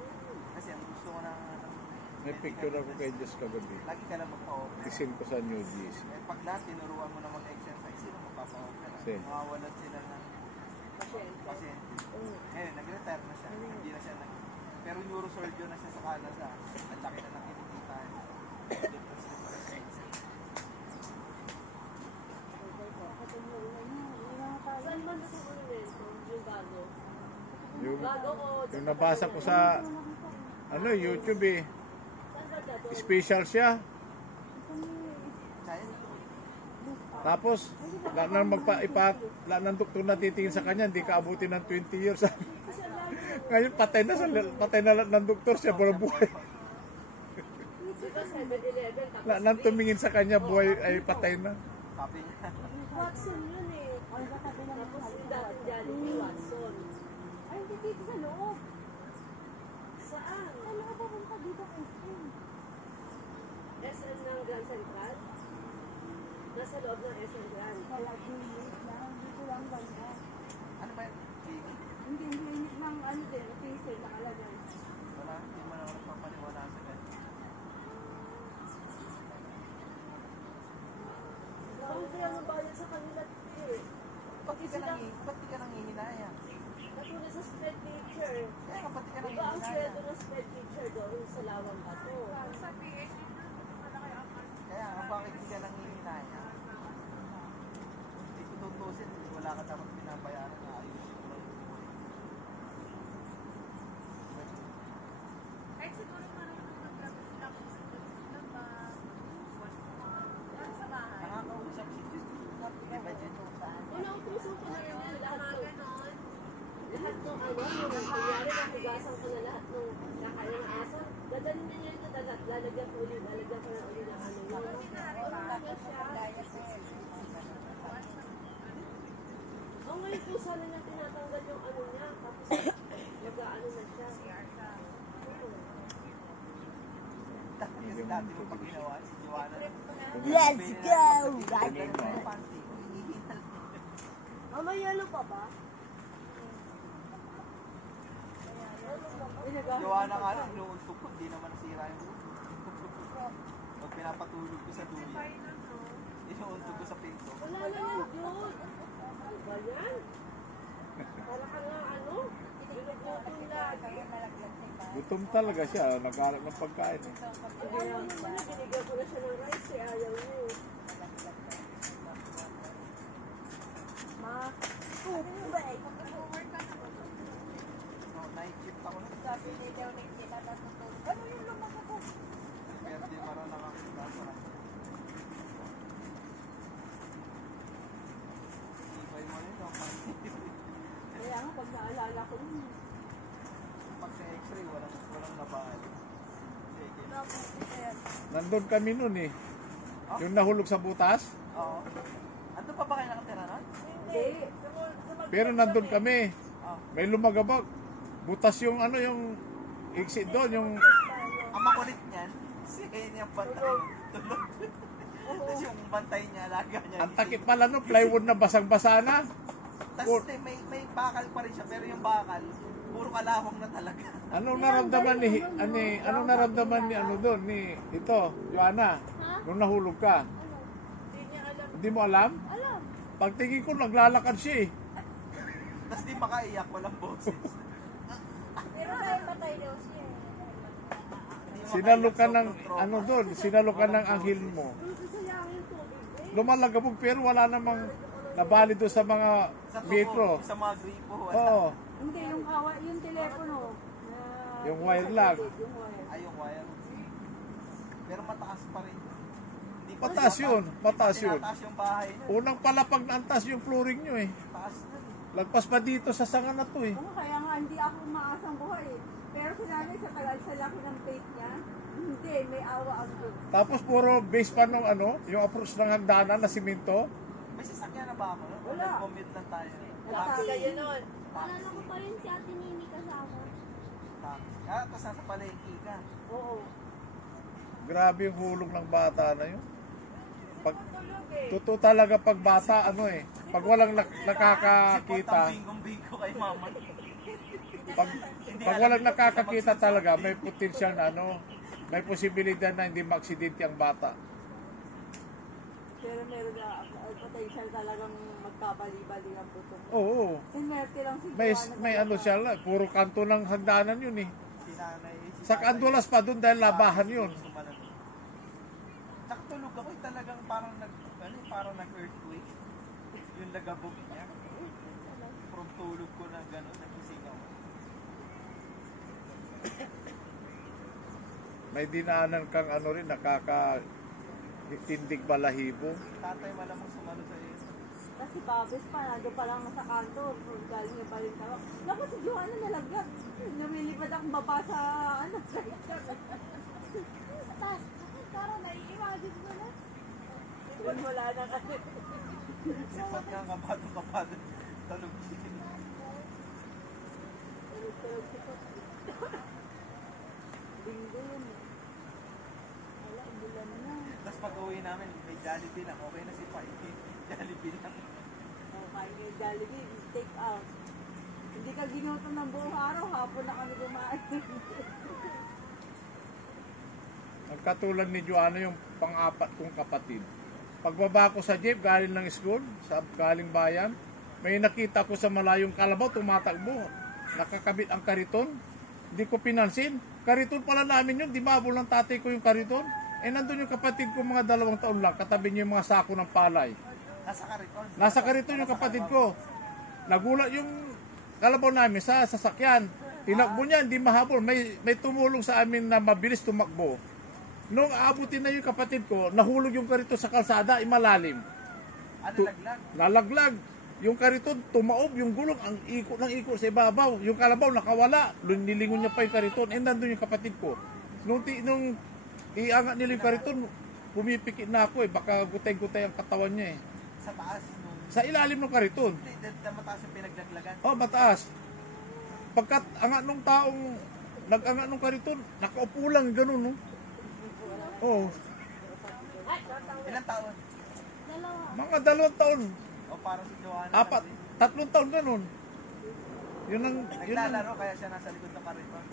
Kasi ang gusto ko na May picture ako kay Diyos kagabi. lagi ka lang magpa-opera. Isin ko sa New GC. Eh, pag lahat tinuruan mo na mag-exercise, sino magpapa-opera? Sino? Mawawalan sila ng pasyente. Ngayon, nag-retire na siya. Hindi na siya pero neurosurgeon na siya sa Canada. Ang laki na nakinikita niya. Saan man ito monumento? Yung bago? Yung, Bago o... yung nabasa ko sa ano, YouTube eh. Saan ba dito? Special siya. China? Tapos, lahat ng doktor na titingin sa kanya, hindi kaabuti ng 20 years. Ngayon, patay na lahat ng doktor siya, buhay buhay. Dito 7-Eleven. Lahat ng tumingin sa kanya, buhay ay patay na. Sabi niya. Watson yun eh. Tapos yung dating Jollibee, Watson. Ay, hindi dito sa loob. Saan? Ano ka papunta dito kay SM? SM ng Grand Central? Nasa loob ng SM Grand. Kaya gilid lang, dito lang banda. Ano ba yun? Gigi? Hindi mang ano din, official nakalagay. Wala, hindi man ako nagpapaniwala sa ganyan. Bakit kaya mabayad sa kanila eh? Ba't di ka nangihinayang? Katulad sa sped teacher. Kaya nga, ba't di ka Diba ang sweldo nangihinayang? ng sped teacher doon sa Lawang Bato? Sa PH, Kaya nga, bakit di ka nangihinayang? Hindi ko tutusin, wala ka dapat pinabayaran na ayos. kahit siguro man naman nag-grab sila kung sa bahay. Nakakausap si Diyos. Di ba dyan? Inautusan ko na yun lahat ng lahat ng ano, yung nangyari, nahigasan ko na lahat ng kakain ng aso. Dadalhin na niya ito, lalagyan ko ulit, lalagyan ko na ulit ng ano yun. Oh, ngayon po sana niya tinatanggal yung ano niya, tapos mag-ano na siya. Kasi dati mo pag ginawa, si Joanna. Let's go! Oh, may yellow pa ba? Joanna nga lang, inuuntog ko, hindi naman nasira yung ulo. Pag pinapatulog ko sa duyan, inuuntog ko sa pinto. Wala na yan, yun. Ano ba yan? Para ka nga ano? Binugutong lagi. Gutom talaga siya, naghanap ng pagkain. Eh. Ayaw naman na, binigyan ko na siya ng rice eh. Ayaw niya eh. No, night shift ako nun. Sabi ni daw ni Tina natutulog. Ano yung lumaki ko? Pero di marunong ako sa restaurant. Ibay mo yun, no? Kaya nga, pag naalala ko nun, Pag sa x-ray, walang nabali. Sige. Nandun kami nun eh. Yung nahulog sa butas. Oo. Ando pa ba kayo nakatira nun? hindi. Pero nandun kami. Oo. May lumagabag. Butas yung ano yung exit doon. Yung Ang makulit niyan, si Kenny ang bantay. Tulog. Tapos yung bantay niya, alaga niya. ang takip pala no, plywood na basang-basa na. Tapos may bakal pa rin siya, pero yung bakal, puro kalawang na talaga. Anong naramdaman ni anong naramdaman ni ano doon ni ito, Joanna? Nung nahulog ka. Hindi niya alam. Hindi mo alam? Alam. Pagtingin ko naglalakad siya eh. Tapos di makaiyak, walang boses. Pero dahil matay daw siya eh. Di Sinalukan makaiyak, ng sobrang trauma. ano doon, sinalukan ng anghel mo. Sasayangin tubig eh. Lumalagabog pero wala namang nabali doon sa mga Sa tubo, metro. sa mga gripo, wala. Oo. Hindi, yung telepono. Yung wire lang. Yung wire. Ay, yung wire. Pero mataas pa rin. Hindi pa Mataas rin yun, mataas yun. Tinataas yung bahay na. Unang palapag na antas yung flooring nyo eh. Taas na. Lagpas pa dito sa sanga na to eh. Oo, kaya nga hindi ako umaasang buhay eh. Pero si nanay sa tagal sa laki ng faith niya, hindi, may awa ang Diyos. Tapos puro base pa nung ano, yung approach ng hagdanan na simento. May sasakyan na ba ako? No? Wala. Commute lang tayo. Nagkagaya yun nun. Alala ko pa rin si Ate Nini kasama. Taxi. Ah, tapos nasa palengke ka. Oo. Grabe yung hulog ng bata na yun. Pag, Tulog eh. totoo talaga pag bata, ano eh. Pag walang nakakakita, Sipot ang binggong-binggo kay mama. pag walang nakakakita talaga, may potential na ano, may posibilidad na hindi maaksidente ang bata. Pero meron na potential talagang magkabali-bali ang puso. Oo. Sinwerte lang si May, Joanna may talaga. ano siya lang, puro kanto ng hagdanan yun eh. Si nanay. Sa Candulas pa doon dahil labahan yun. Sumalan. Nakatulog ako eh, talagang parang parang nag-earthquake. Yung lagabog niya. From tulog ko na gano'n, nagising ako. May dinaanan kang ano rin, nakakatindig balahibo. Tatay malamang sumalo sa iyo. Kasi Babes pa, nando pa lang sa kanto. Galing niya pa rin tawag. Naku, si Joanna nalaglag. Namilipad akong baba sa ano. Tapos, parang nai-imagine ko na. Doon wala na kasi. Sipot nga kapado. Talog siya. Bingo yun. Wala, bulan na. Tapos pag uwi namin, may Jollibee lang. Okay na si Pai. Jollibee lang. Oh, kain ngayon Jollibee, take out. Hindi ka ginutom ng buong araw, hapon na kami kumain. Ang katulad ni Joanna yung pang-apat kong kapatid. Pagbaba ko sa jeep, galing ng school, galing bayan, may nakita ko sa malayong kalabaw, tumatakbo. Nakakabit ang kariton. Hindi ko pinansin. Kariton pala namin yun, di mabol ng tatay ko yung kariton. Eh nandun yung kapatid ko mga 2 taon lang, katabi niya yung mga sako ng palay. Nasa kariton. Nasa kariton yung kapatid ko. Nagulat yung kalabaw namin sa sasakyan. Tinakbo niya, hindi mahabol. May tumulong sa amin na mabilis tumakbo. Nung aabutin na yung kapatid ko, nahulog yung kariton sa kalsada, malalim. Ano laglag? Nalaglag. Yung kariton, tumaob, yung gulong, ang ikot ng ikot sa ibabaw. Yung kalabaw, nakawala. Nilingon niya pa yung kariton. Eh, nandun yung kapatid ko. Nung iangat nila yung kariton, pumipikit na ako eh. Baka gutay-gutay ang katawan niya eh. Sa taas. Sa ilalim ng kariton. Hindi, mataas yung pinaglaglagan. Oh, mataas. Pagkat angat nung taong nag-angat nung kariton, nakaupo lang ganun, no? Oh, Ilang taon? Dalawa. mga 2 taon, O parang si Joanna. 3 taon ganun. Yun ang Naglalaro kaya siya nasa likod ng kariton.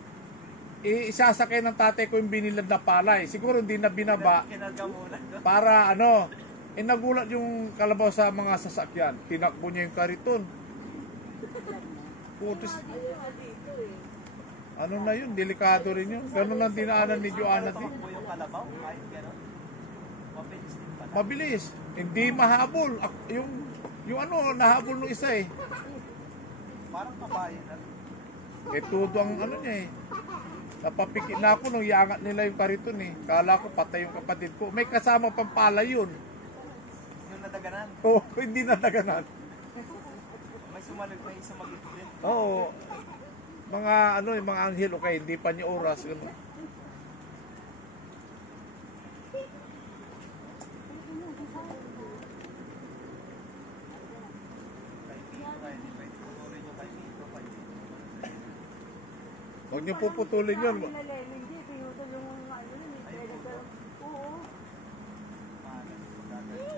isasakay ng tatay ko yung binilad na palay. Siguro hindi na binaba Kinarga muna doon. para nagulat yung kalabaw sa mga sasakyan. Tinakbo niya yung kariton. Putis. Ano na yun? Delikado rin yun. Ganun ang dinaanan ni Joanna din. Tumakbo yung kalabaw, kahit gano'n. Mabilis din pala. Mabilis. Hindi mahabol. Yung nahabol nung isa eh. Parang kabayo na. Todo ang niya eh. Napapikit na ako nung iangat nila yung kariton eh. Kala ko patay yung kapatid ko. May kasama pang pala yun. Yung nadaganan, Hindi nadaganan. may sumalag na isa mag-ipin. Oo. Mga yung mga anghel okay, hindi pa niya oras. Ganun. Huwag niyo puputulin yun.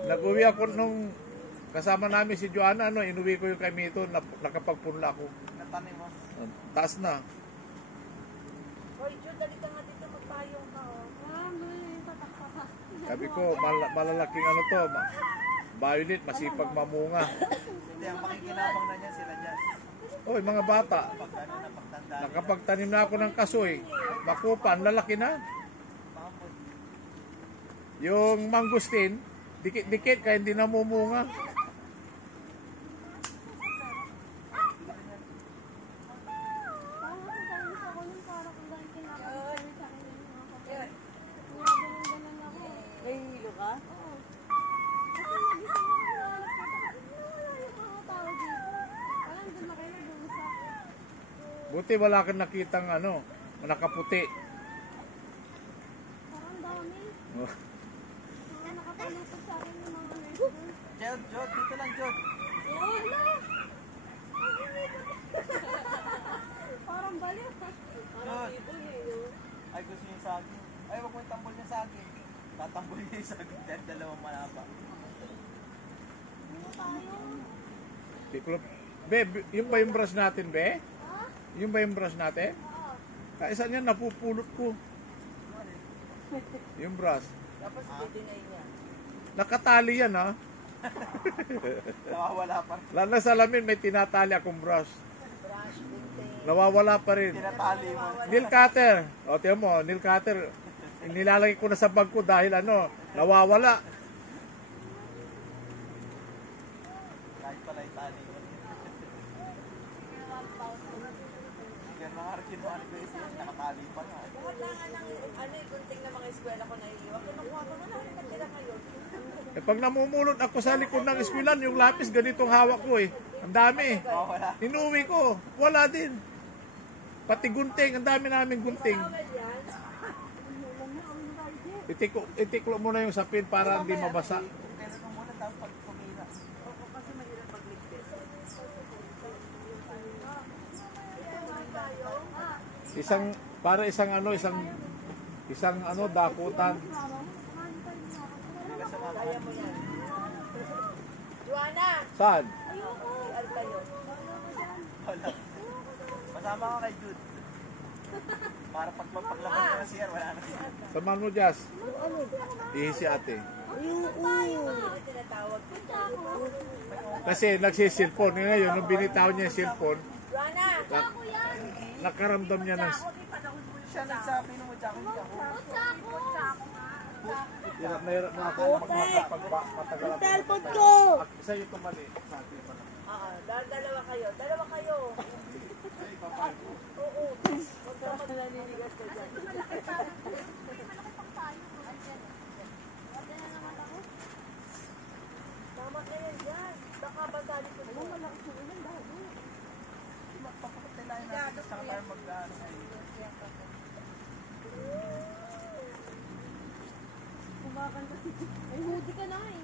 Nag-uwi ako nung kasama namin si Joanna, inuwi ko yung kay Mito, nakapagpunla ako. Natanim mo. Taas na. Hoy, Jude, dali ka nga dito, magpayong ka, oh. Sabi ko, malalaking to, violet, masipag mamunga. Hindi, ang makikinabang na niya sila dyan. Oy, mga bata, Pag ano na, pagtanda. nakapagtanim na ako ng kasoy. Makupan, lalaki na. Pangapon. Yung mangustin, dikit-dikit kaya hindi namumunga. Nahihilo ka? Buti wala kang nakitang nakaputi. Oh. Jod, dito lang, Jod. Parang baliw. Jod. Ay, gusto niya sa akin. Ay, wag mo yung tambol niya sa akin. Tatambol niya yung sa akin dahil dalawang malapa. Tiklop. Be, yung ba yung brush natin, be? Yung ba yung brush natin? Kaisa niya, napupulot ko. Yung brush. Tapos i-deny niya. Nakatali yan, ha? Nawawala pa. Lalo na sa salamin, may tinatali akong brush. Brush, bunting. Nawawala pa rin. Tinatali mo. Nail cutter. O, tiyan mo, nail cutter. Nilalagay ko na sa bag ko dahil nawawala. Kahit pala itali mo. Ganun nga rin kinuha ni Grace. Nakatali pa nga. Lahat lang ng gunting na mga eskwela ko naiiwan. Kinukuha ko na lang, natira kayo. Pag namumulot ako sa likod ng eskwelahan, yung lapis, ganitong hawak ko eh. Ang dami. Nawawala. Inuwi ko. Wala din. Pati gunting. Ang dami namin gunting. Itiklo mo na yung sapin para hindi mabasa. Pero nung muna tapos pag tumira. Oo, kasi mahirap magligpit. Isang dakutan. Kaya mo yan. Joanna! Saan? CR tayo. Wala. Masama ka kay Jude. Para paglaban ka na siya, wala na siya. Samahan mo, Jazz. Ihi si ate. Ano tinatawag ko? Kasi nagsisilpon. Ngayon, nung binitaw niya yung silpon, Joanna! nakaramdam niya ng... Siya nagsabi nung madyako niya ako. Hirap na ako matagal ako. Cellphone ko! Isa yung tumali sa atin pa na. Dalawa kayo. Dalawa kayo. Oo. Huwag ka maglaliligas ka dyan. Tama ka yan dyan. Baka basali ko mo. Malaki ko ulan daw. Papakatilayan natin sa tayo mag-ano. Kumakanta si... Ay, hoodie ka na eh.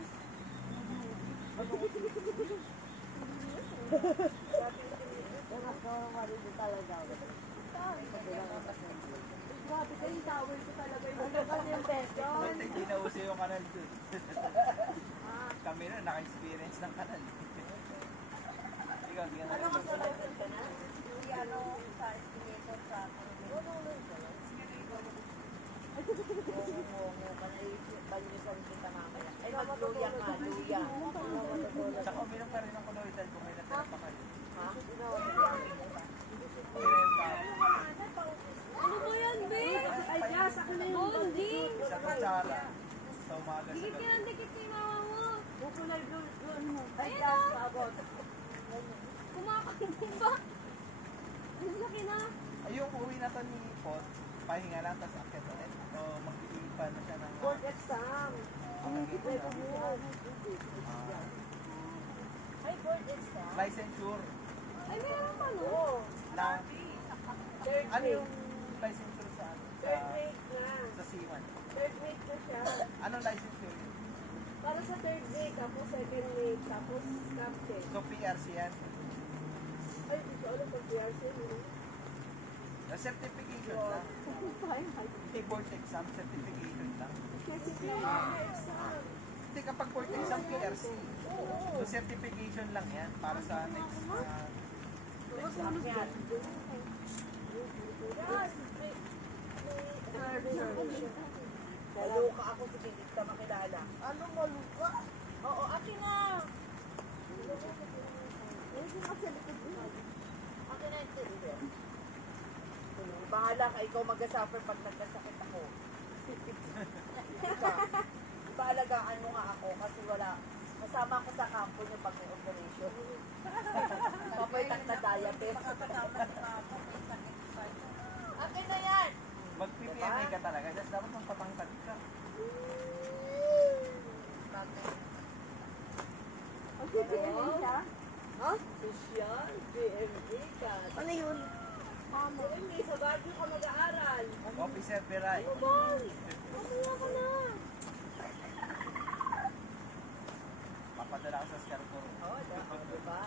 Grabe ka yung towel ko talaga yung yung peso. Hindi na uso yung kanal dun. Kami na naka-experience ng kanal. Ikaw, hindi ka na. Ano ka ka na? sila sa Dikit ka gabi. ng dikit kay mama mo. Kukulay blue, yun mo. Ay, Ayan, gas, oh. pagod. Kumakain ba? Ang laki na. Ay, yung uwi na to ni Pot, pahinga lang, tapos akit ulit. O mag-iipa na siya ng... Board exam. Ay, board exam. Licensure. Ay, meron pa no? Oo. Na, Third ano grade. yung licensure sa ano? Third grade na. Sa C1. Third grade na siya. Anong licensure yun? Para sa third grade, tapos second grade, tapos captain. So PRC yan. Ay, hindi ko alam kung PRC yun. Na certification lang. Hindi board exam, certification lang. Hindi kapag board exam, PRC. So certification lang yan para sa next exam. Yan. Maluka ako, sige, hindi ka makilala. Ano maluka? Oo, akin na. Akin na ito. Bahala ka, ikaw mag-suffer pag nagkasakit ako. Diba? Ipaalagaan mo nga ako kasi wala. Kasama ako sa kampo niyo pag may operation. Papaitak na diabetes. Akin na yan! Mag-PPMA ka talaga, just dapat magpatangkad ka. Ang PPMA siya? Ha? Social, BMA ka. Ano yun? BMA, sa Baguio ka mag-aaral. Officer Peray. Mamaya ka na. Papadala ka sa Scarporo. Oo, diba?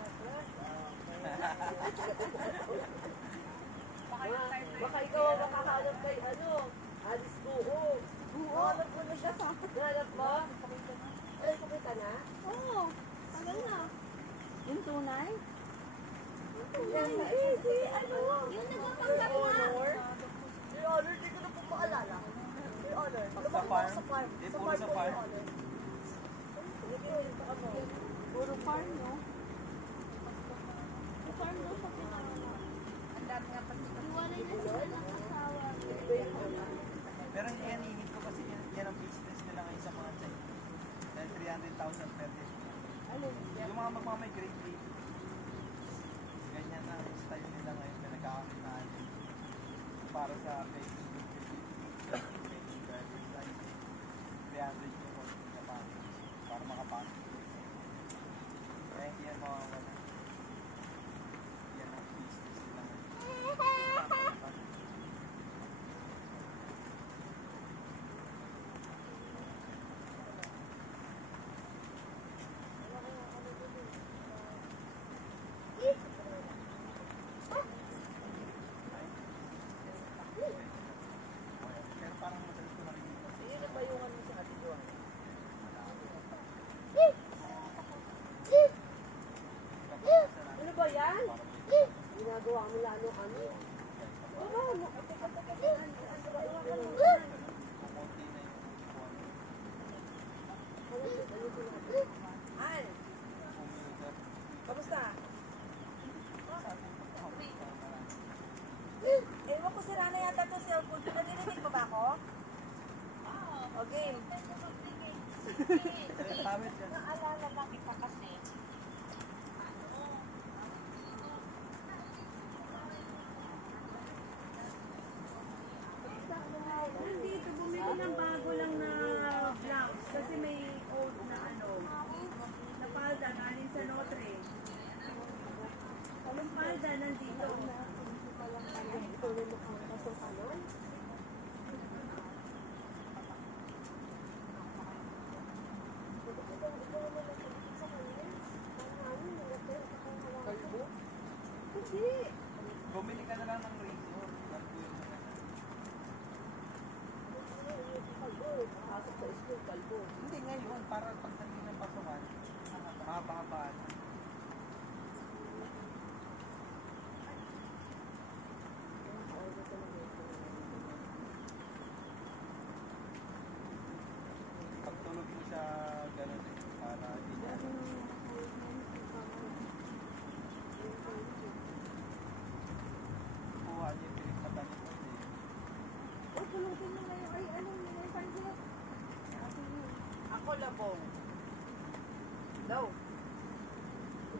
Baka ikaw ang makahanap kay Alice Buo. Hanap mo na siya sa... Hanap mo? Ay, pakita na? Oo. Tagal na. Yung tunay? Si ano? Yung nagpapanggap na. Your Honor, dito na po maalala. Your Honor, Sa farm? Di puro sa farm? Puro farm, no? Farm daw sa pinaka. Iwalay na sila ng asawa. Pero hindi yan ihit ko kasi yan ang business nila ngayon sa mga China. Dahil 300,000 per day. Yung mga magmamigrate dito. Ganyan ang style nila ngayon na nagkakakitaan. Para sa basic driver's license. 300 yung work nila para makapasok. Kaya hindi yan mawawala. Yan ang business nila ngayon. Pero parang madalas ko narinig ko. Sige, nagbayungan mo sa ating Juan. Ano ba yan? Ginagawa mo lalo kami. Kumunti na yung An, commuter. kamusta? Ewan ko sira na yata itong cellphone ko. Narinig mo ba ako? O game. Pamit yan. Naalala lang kita kasi. Dito, bumili ng bago lang na blouse kasi may old na na palda galing sa Notre. Yung palda nandito. Bumili ka na lang ng razor. Kalbo yung mga Pasok sa school, kalbo. Hindi ngayon, para pagdating ng pasukan, mahaba-habaan. Pagtulog mo siya, gano'n eh, para hindi niya. Kuha niya yung pinagpatanim mo eh. Pulutin mo na yung ay ano yung pansit. Ako Bong. Daw.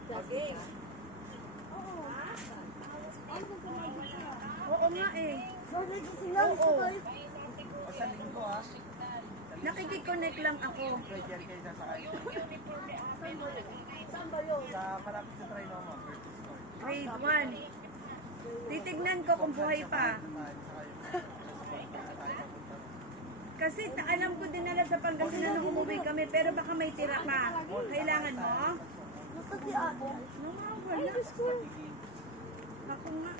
Paging. Oo nga eh. Oo. O sa linggo ha. Nakikiconnect lang ako. Pwede yan kayo sasakay. Saan ba yun? Sa malapit sa Trinoma, Curtis Court. Grade 1. Titignan ko kung buhay pa. Kasi alam ko dinala sa Pangasinan nung umuwi kami, pero baka may tira pa. Kailangan mo? Gusto si ate. Wala. Ako nga.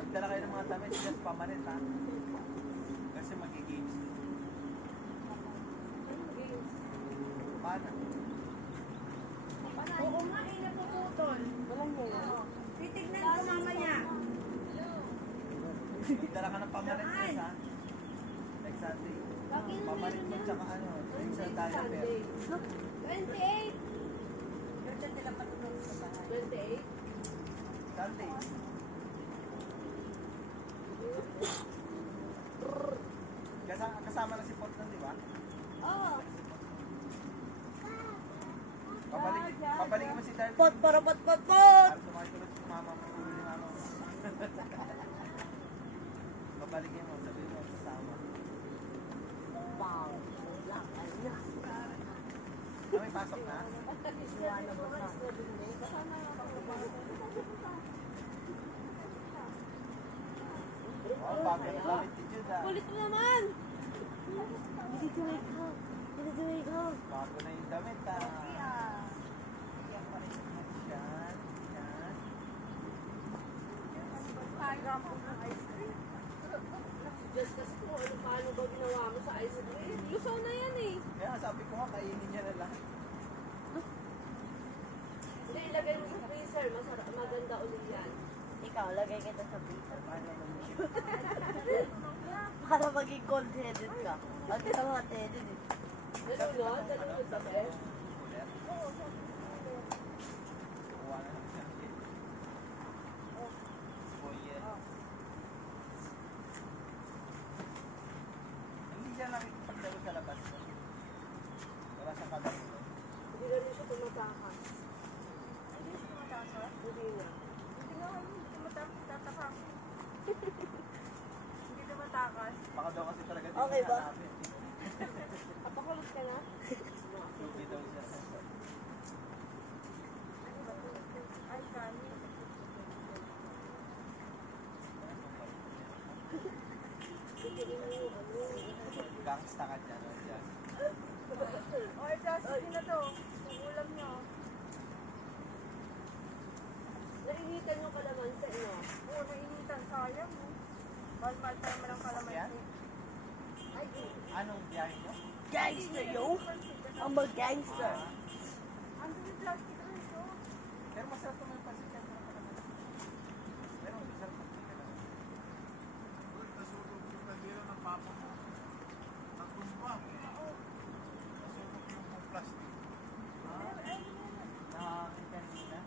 Magdala kayo ng mga damit, just pamalit ha. Kasi magigames. Paano? Oo nga eh, napuputol. Walang ngayon. Titignan ko mamaya. Magdala ka ng pamalit guys ha. Next Sunday. Pamalit mo tsaka ano, sa diaper. 28. 28? Sunday. Kasama na si Portland, di ba? Oo. Babalik mo si Darwin. Pot. Para tumakitulog si mama mo, ulo ni mama mo. Babalikin mo, sabihin mo, sasama. Wow. May pasok na? Oh, bago na damit si Jude ah. Kulit mo naman. Bago na yung damit ah. Yan, yan. Just kasi kung paano ba ginawa mo sa ice cream. Lusaw na yan eh. Kaya sabi ko nga, kainin niya na lang. Hindi, ilagay mo sa freezer. Masarap, maganda ulit yan. Ikaw, lagay kita sa freezer. Para maging cold-headed ka. At ikaw hot-headed eh. Nalulod? Nalulod ba ba? Kuha na lang siya. Oh, yeah. Hindi siya nakikipaglaro sa labas. Wala siyang kalaro. Hindi na rin siya tumatakas. Hindi siya tumatakas? Hindi na. Hindi na matakas. Baka daw kasi talaga din Okay ba? hanapin. Papakulot ka na? Lugi daw siya. Ay, kani. Titigin mo yung ano. Gangsta ka dyan. Oh, dyan. Oy, Josie, na to. Yung ulam niyo. Nainitan yung kalamansi, no? Oo, nainitan. Sayang. Mahal-mahal pa naman ang Yan? kalamansi. Ay, Anong biyahe nyo? Gangster, yo! I'm a gangster. Ando yung plastic rin, so. Pero masarap naman yung pansit yan. Pero masarap yung pansit yan. Uy, nasunog yung kandila ng papa mo. Natumba. Nasunog yung plastic. Nakakakin kanina.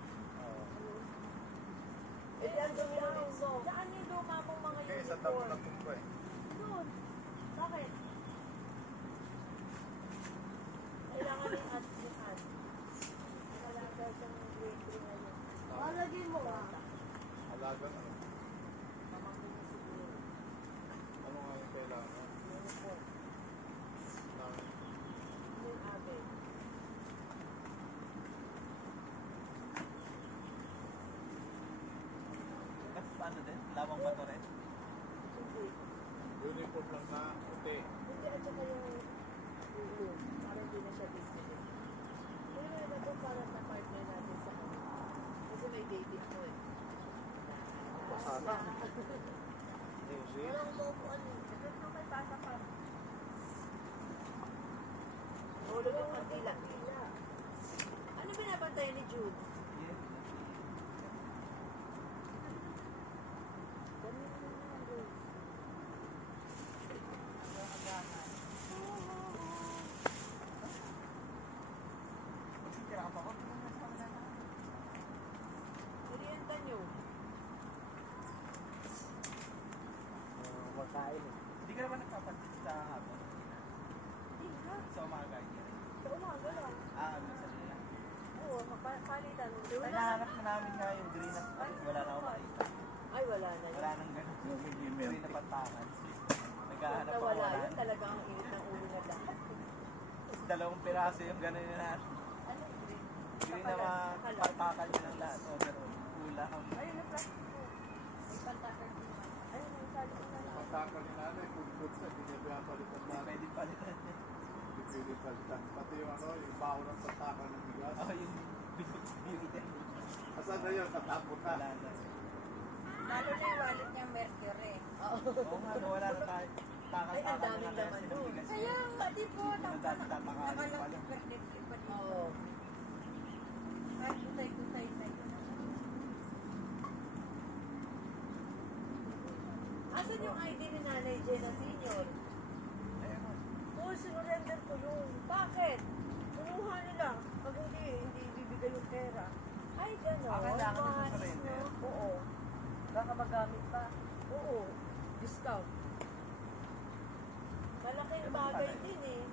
eh, ang dumi na rin mo. Saan yung luma mong mga Kaya sa damo uniform? natumba eh. Doon. Bakit? Kailangan yung ads yung ads. Wala daw siyang grade 3 ngayon. Malagay mo ah. Alagang ano. Pamangkin niya siguro. Ano nga yung kailangan? Uniform. Ng Yung ate. At paano din? Lawang bato rin? Hindi. uniform lang na puti. Hindi, at saka yung ulo. Parang hindi na siya visible. Pero meron doon para sa partner natin sa ano. Kasi may baby ako eh. Pasana. New Zealand. Walang umuupuan eh. Sagot na may pasa pa. Hulog yung kandila. Ano binabantayan ni Jude? Yes. Tira ka pa ko? Merienda nyo. Makain. Hindi ka naman nagpapansin sa hapon. Hindi nga. tanong. Hinahanap na namin nga yung green na wala na ako makita. Ay, wala na yun. Wala nang ganun. Green na pantakan. Naghahanap ako Nawala wala. yun, talaga ang init ng ulo na lahat. Dalawang piraso yung ganun na natin. Green na mapantakan nyo ng lahat. Overall. Ulam. Ayun na plastic ko. May pantakan din naman. Ayun, ang sabi ko na lang. Matakal ni nanay, food sa pinapalitan na. Pwede palitan niya. Pwede palitan. Pati yung ano, yung baho ng patakal ng bigas. Oh, yung beauty. Asan na yun? Natapon na. Wala na. Lalo na yung wallet niyang Mercury. Oo nga, wala na tayo. Ay, ang daming laman doon. Kaya nga, di po, Tatakarin pala. nakalang-perfectly pa dito. Oo. Kahit gutay-gutay na yun. Asan yung ID ni Nanay Jenna Senior? Oo, sinurrender ko yun. Bakit? Kinuha nila. Pag hindi bibigay yung pera. Ay, gano'n. Kailangan mo Mas, surrender? no? Oo. Baka magamit pa. Oo. Discount. Malaking bagay din eh.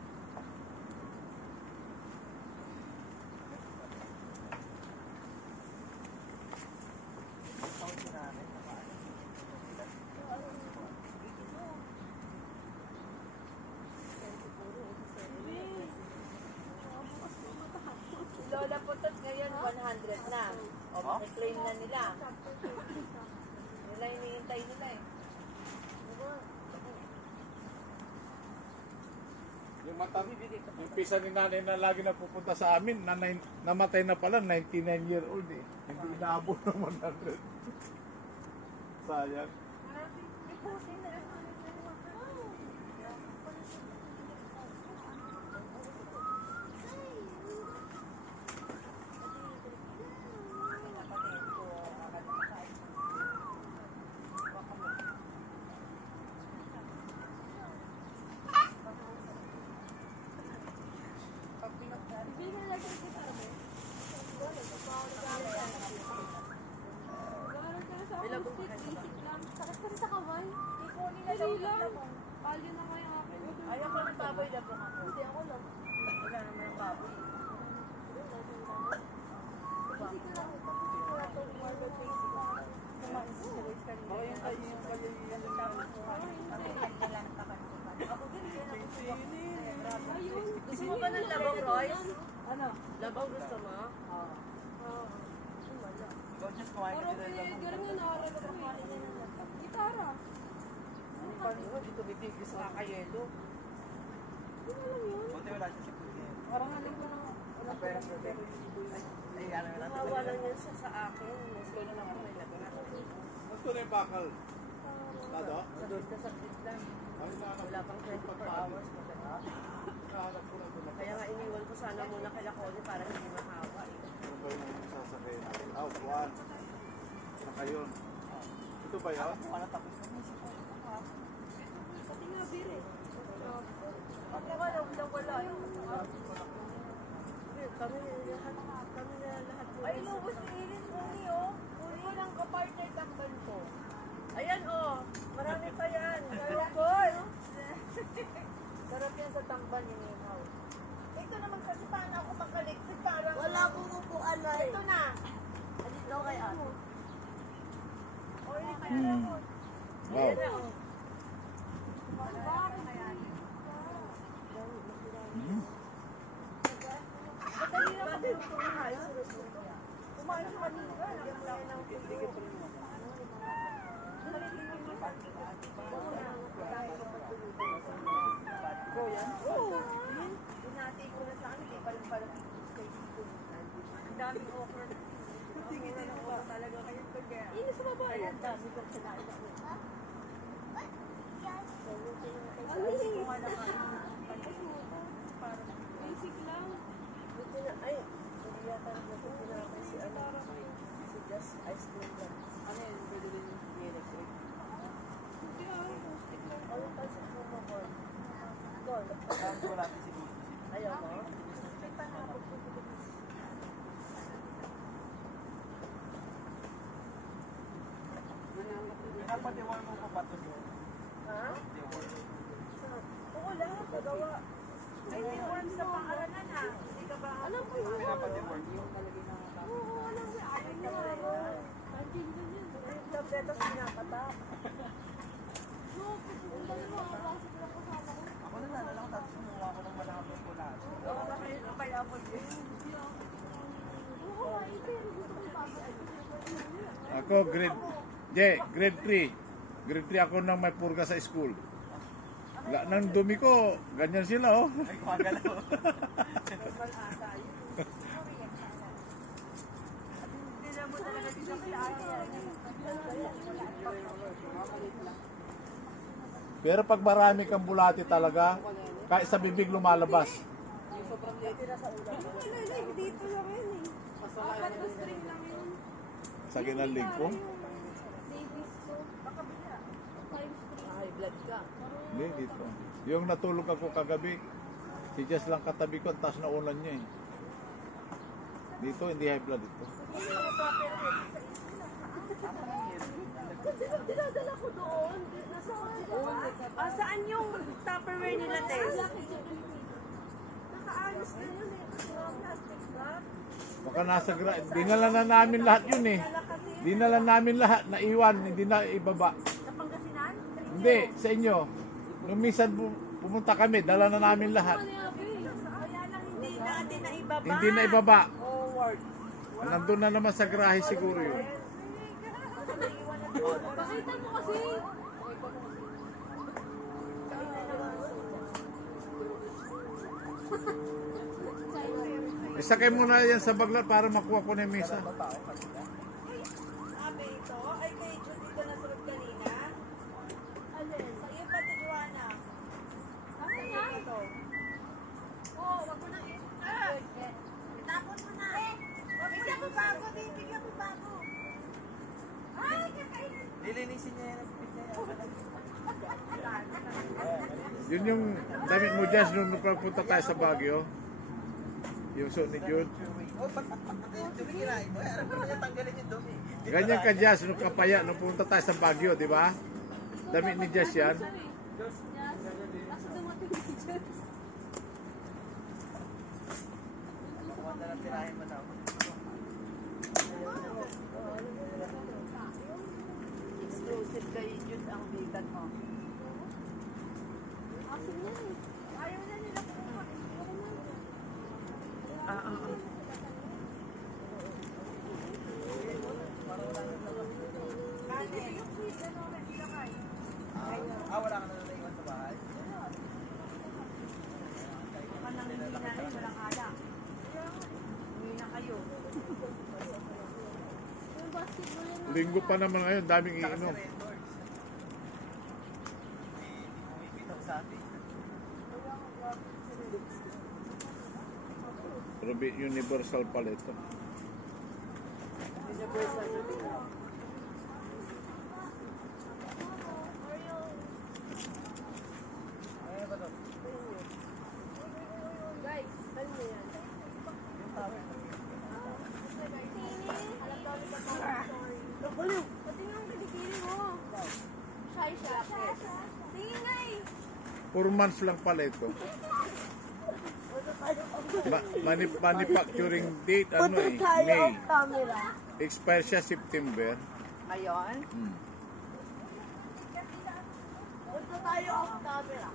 Si Lola Putot ngayon 100 na. O, makiklaim na nila. Nila hinihintay nila eh. Yung mata, yung pisa ni nanay na lagi na pupunta sa amin, namatay na pala, 99-year-old eh. Hindi inaabot ng 100. Sayang. Sakit kasi sa kamay. Ikunin na Dali daw lang. mo. Palyo na nga yung akin. Ayaw ko ng baboy na po ako. Hindi ako lang. Wala naman yung baboy. Kasi ko lang. Wala itong marble facing. Oo, yung kayo yung Ako din, yun ang gusto ko. Ayun. Gusto mo ba ng labaw, Royce? Ano? Labaw gusto mo? Oo. Wala. Ikaw just kumain Parang ka din lang. pinagkaroon nga nakaral ko kumain niya ng laptop. Gitara. Ano pa niyo? Dito bibigis sa kakayelo. Hindi na lang yun. Buti wala siya sa kuya. Parang alam ko lang. Ay, ano na natin. Nawalan niya siya sa akin. Mas gano'n ako may lagnat. Gusto na yung bakal. Tado? Doon ka sa lang. Ay, Wala pang 24 hours. Nahanap ko na ito. Kaya nga iniwan ko sana muna kay Lacone para hindi mahawa eh. Ano ba yung sasakay natin? Oh, buwan. Saka yun. Ito ba yun? Wala tapos na. Pati nga beer eh. Ako nga lang wala. Kami na lahat. Ay, lubos ni Iris Uli, oh. Uli ko lang kapartner tambal ko. Ayan oh, marami pa yan. Lubos! Sarap yan sa tambal ni Ninaw. Ito naman kasi paano ako makaligtid parang... Wala pong upuan na eh. Ito na. Alit daw kay ate. O, ito na ako. Ayan na oh. Madali na kasi kumain. Kumain sa kanina. Lagyan mo lang ng pulo. Go yan? Oo. Binati ko na sa akin. Hindi pa lang pala dito. Ang daming okra. Tingin na lang ako talaga kayo kaya. Ini sa baba. Kaya ang dami kong sinain ako. Alis. Kung ano nga. Basic lang. Buti na, ay, hindi yata nagpapinapay si ano. Si Just Ice Cream lang. Ano yun, pwede rin yung electric. Hindi ah. Rustic lang. O yung pansit mo mo, Corn. Corn. Parang wala din si Gusto. Ayaw mo? Napatiwal mo pa ba ito doon? Ha? Tiwal. Oo, lahat nagawa. Ay, may worms sa pangaralan ha. Hindi ka ba? Alam ko yun. Pinapatiwal. Oo, nila, tapos pinapatak. Ako nalala lang, tapos sumuha ko ng malapit ko lahat. Oo, kaya po yun. Ako, grade 3. Grade 3 ako nang may purga sa school. Nang dumi ko, ganyan sila, oh. Ay, kumagalaw. Normal ata yun. Hindi na mo talaga dito Pero pag marami kang bulati talaga, kahit sa bibig lumalabas. Dito lang yun eh. Apat na string lang yun. Sa ginalig ko. Babies ko. Baka bila. 5 string. High blood ka. Hindi, dito. Yung natulog ako kagabi, si Jess lang katabi ko, ang taas na ulan niya eh. Dito, hindi high blood ito. Dinadala ko doon. Nasa Ah, saan yung Tupperware nila, Tess? Nakaalis na yun eh. Plastic bag. Baka nasa dinala na namin lahat yun eh. Dinala namin lahat, naiwan, hindi na ibaba. Sa Pangasinan? Hindi, sa inyo. Nung minsan pumunta kami, dala na namin lahat. Kaya lang hindi natin na ibaba. Hindi na ibaba. Forward. Nandun na naman sa garahe siguro yun. Pakita mo kasi. Isakay mo na yan sa bagla para makuha ko na yung mesa. Sabi ito, ay kay Jude dito na sunod kanina. Alin? Sa iyo pa to, Joanna. Ano yan? Ito. Oo, wag mo nang Itapon mo na. Bigyan mo bago, bigyan mo bago. Ay, kakainin. Lilinisin niya yan. Yun yung damit mo dyan nung nagpunta tayo sa Baguio. Yung suot ni Jude. Oh, ba't yung dumi kinain mo? Alam mo na tanggalin yung dumi. Ganyan ka Jazz nung kapaya nung pumunta tayo sa Baguio, di ba? Damit ni Jazz yan. Nasa dumating si Jess. Kuha na lang tirahin mo na. Exclusive kay Jude ang bigat mo. Asin yan eh. Ayaw na nila kumuha. Wala ka na naiwan sa bahay. Kanang hindi na rin, walang alak. Uwi na kayo. Yung basketball yun. Linggo pa naman ngayon, daming Saka iinom. surrenders. Hindi bumibitaw sa atin. Pero universal pala ito. Universal na din. Ay, ba to? Guys, Saan mo yan? Yung tawag. pati nga ang kilikili mo. Shy siya. Sige nga eh. 4 months lang pala ito. Manufacturing date, ano eh, May. Camera. Expire siya September. Ngayon? Hmm. Punta tayo off camera.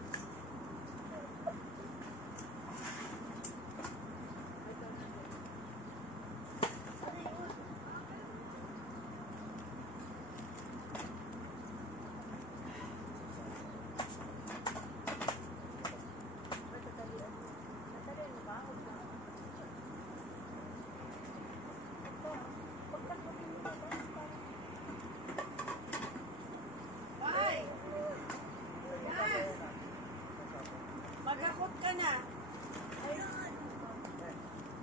Bye! Yes! Magakot ka na.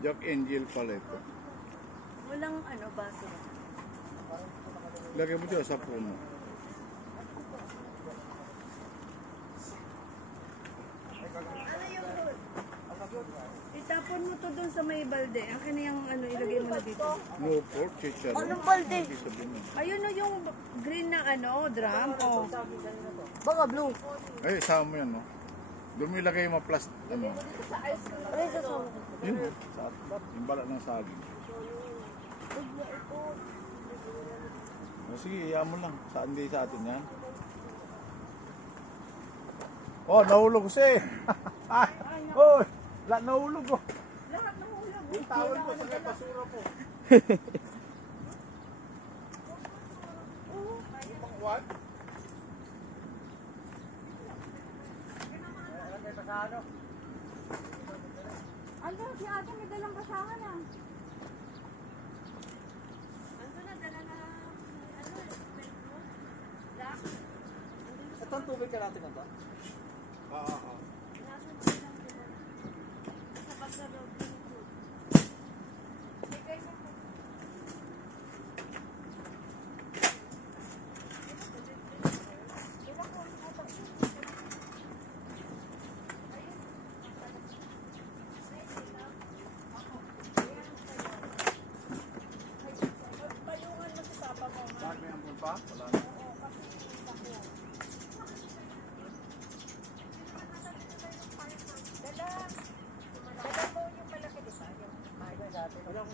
Jack Angel pala ito. Walang ano, baso. Lagay mo dyan sa puno. Itapon mo to dun sa may balde. Ang ano yung ano, ilagay mo na dito. No pork, chicharon. Anong balde? Hindi sabihin mo. Ayun o yung green na ano, drum. Oh. Baka blue. Ay, isama mo yan, no? Doon mo ilagay yung mga plastic, ano? Ay, sa sa Yun, yung balat ng saging. sige, iyan mo lang. Saan di sa atin yan? Oh, nahulog siya eh. Oh, nahulog oh. Lahat nahulog. Yung tawal ko sa basura po. Yung what? Ano, si ate may dalang kasama na. Ando na, dala na, ano, bedroom. Lock. Ito ang tubig ka natin na to? Oo. Nasa ko lang doon. Sa pagkaroon ng food. Bigay mo po. Payungan mo si papa mo. Bakit may ampun pa? Wala na. Dala mo yung malaki, di ba? Yung ayaw sa atin. Wala ko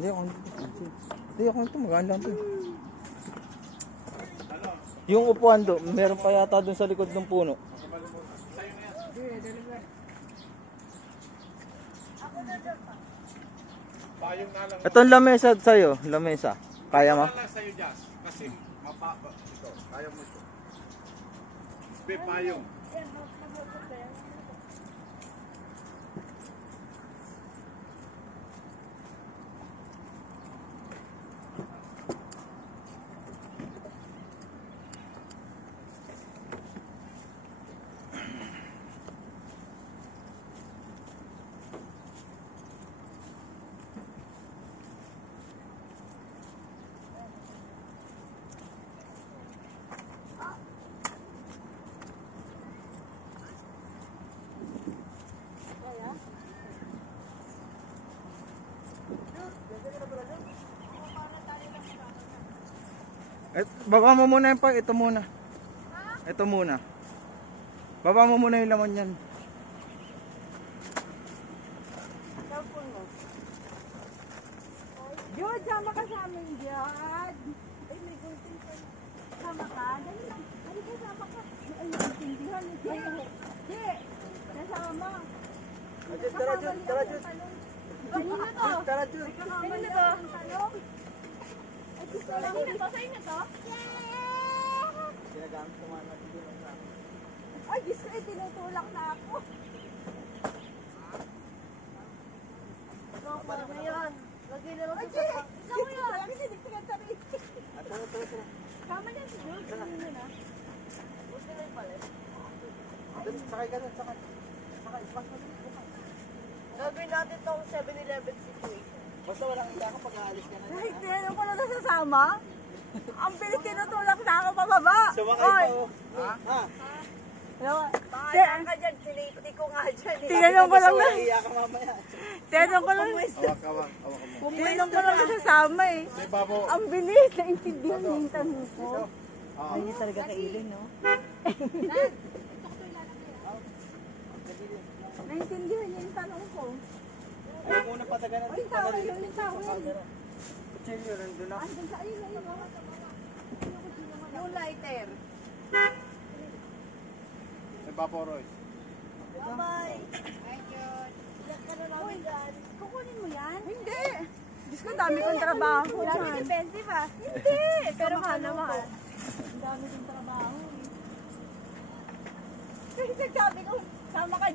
Hindi ako ito. Maganda lang ito. Yung upuan do, meron pa yata dun sa likod ng puno. Payong na lang. Itong lamesa sa'yo, lamesa. Kaya mo? Wala lang sa'yo, Jazz. Kasi mapapa. Ito, kaya mo ito. Be, payong. Baba mo muna yung ito muna. Ito muna. Baba mo muna yung laman yan. cellphone mo. Jod, sama ka sa amin, Jod. Ay, may gunting pa. Sama ka? Dali lang. Dali ka, sama ka. Ay, naintindihan. Hindi. Kasama. Tara, Jud. Tara, Jud. Kanina to. Tara, Jud. Kanina to. Sa'yo na to, sa'yo na to. Ginagamit ko man natin dito sa Ay, Diyos ko, tinutulak na ako. Ngayon, lagay na lang Ay, sa Jay! Ikaw mo yun! Ang sinig-sigan sa rin. Tara. Kama niya si Jules. Kanina na. Buti na yung palit. Sakay ka dun, sakay. Sakay, ispas mo dun. Gagawin natin tong 7-Eleven situation. Basta walang iya ka pag aalis ka na. Ay, tinanong ko na nasasama. Ang bilis tinutulak na ako pababa. Sumakay Oy, pa oh. Ha? Bahala ka dyan, sinipti ko nga dyan. Tinanong ko lang na. Walang iya ka mamaya. Tinanong ko lang. Awak mo. Tinanong ko lang nasasama eh. Say, babo. Ang bilis. Naintindihan niya yung tanong ko. Hindi talaga kailin, no? Naintindihan niya yung tanong ko. Ayaw muna patagan natin. Ay, tawel yun, yung tawel. Kutsilyo, nandun na. Andun sa ayun, ayun. Yung lighter. May babo, Roy. Bye-bye. Thank you. Iyak ka na namin dyan. Kukunin mo yan? Hindi. Diyos ko, dami kong trabaho. Dami defensive ah. Hindi. Pero mahal na mahal. Ang dami kong trabaho. Kasi sabi ko, sama ka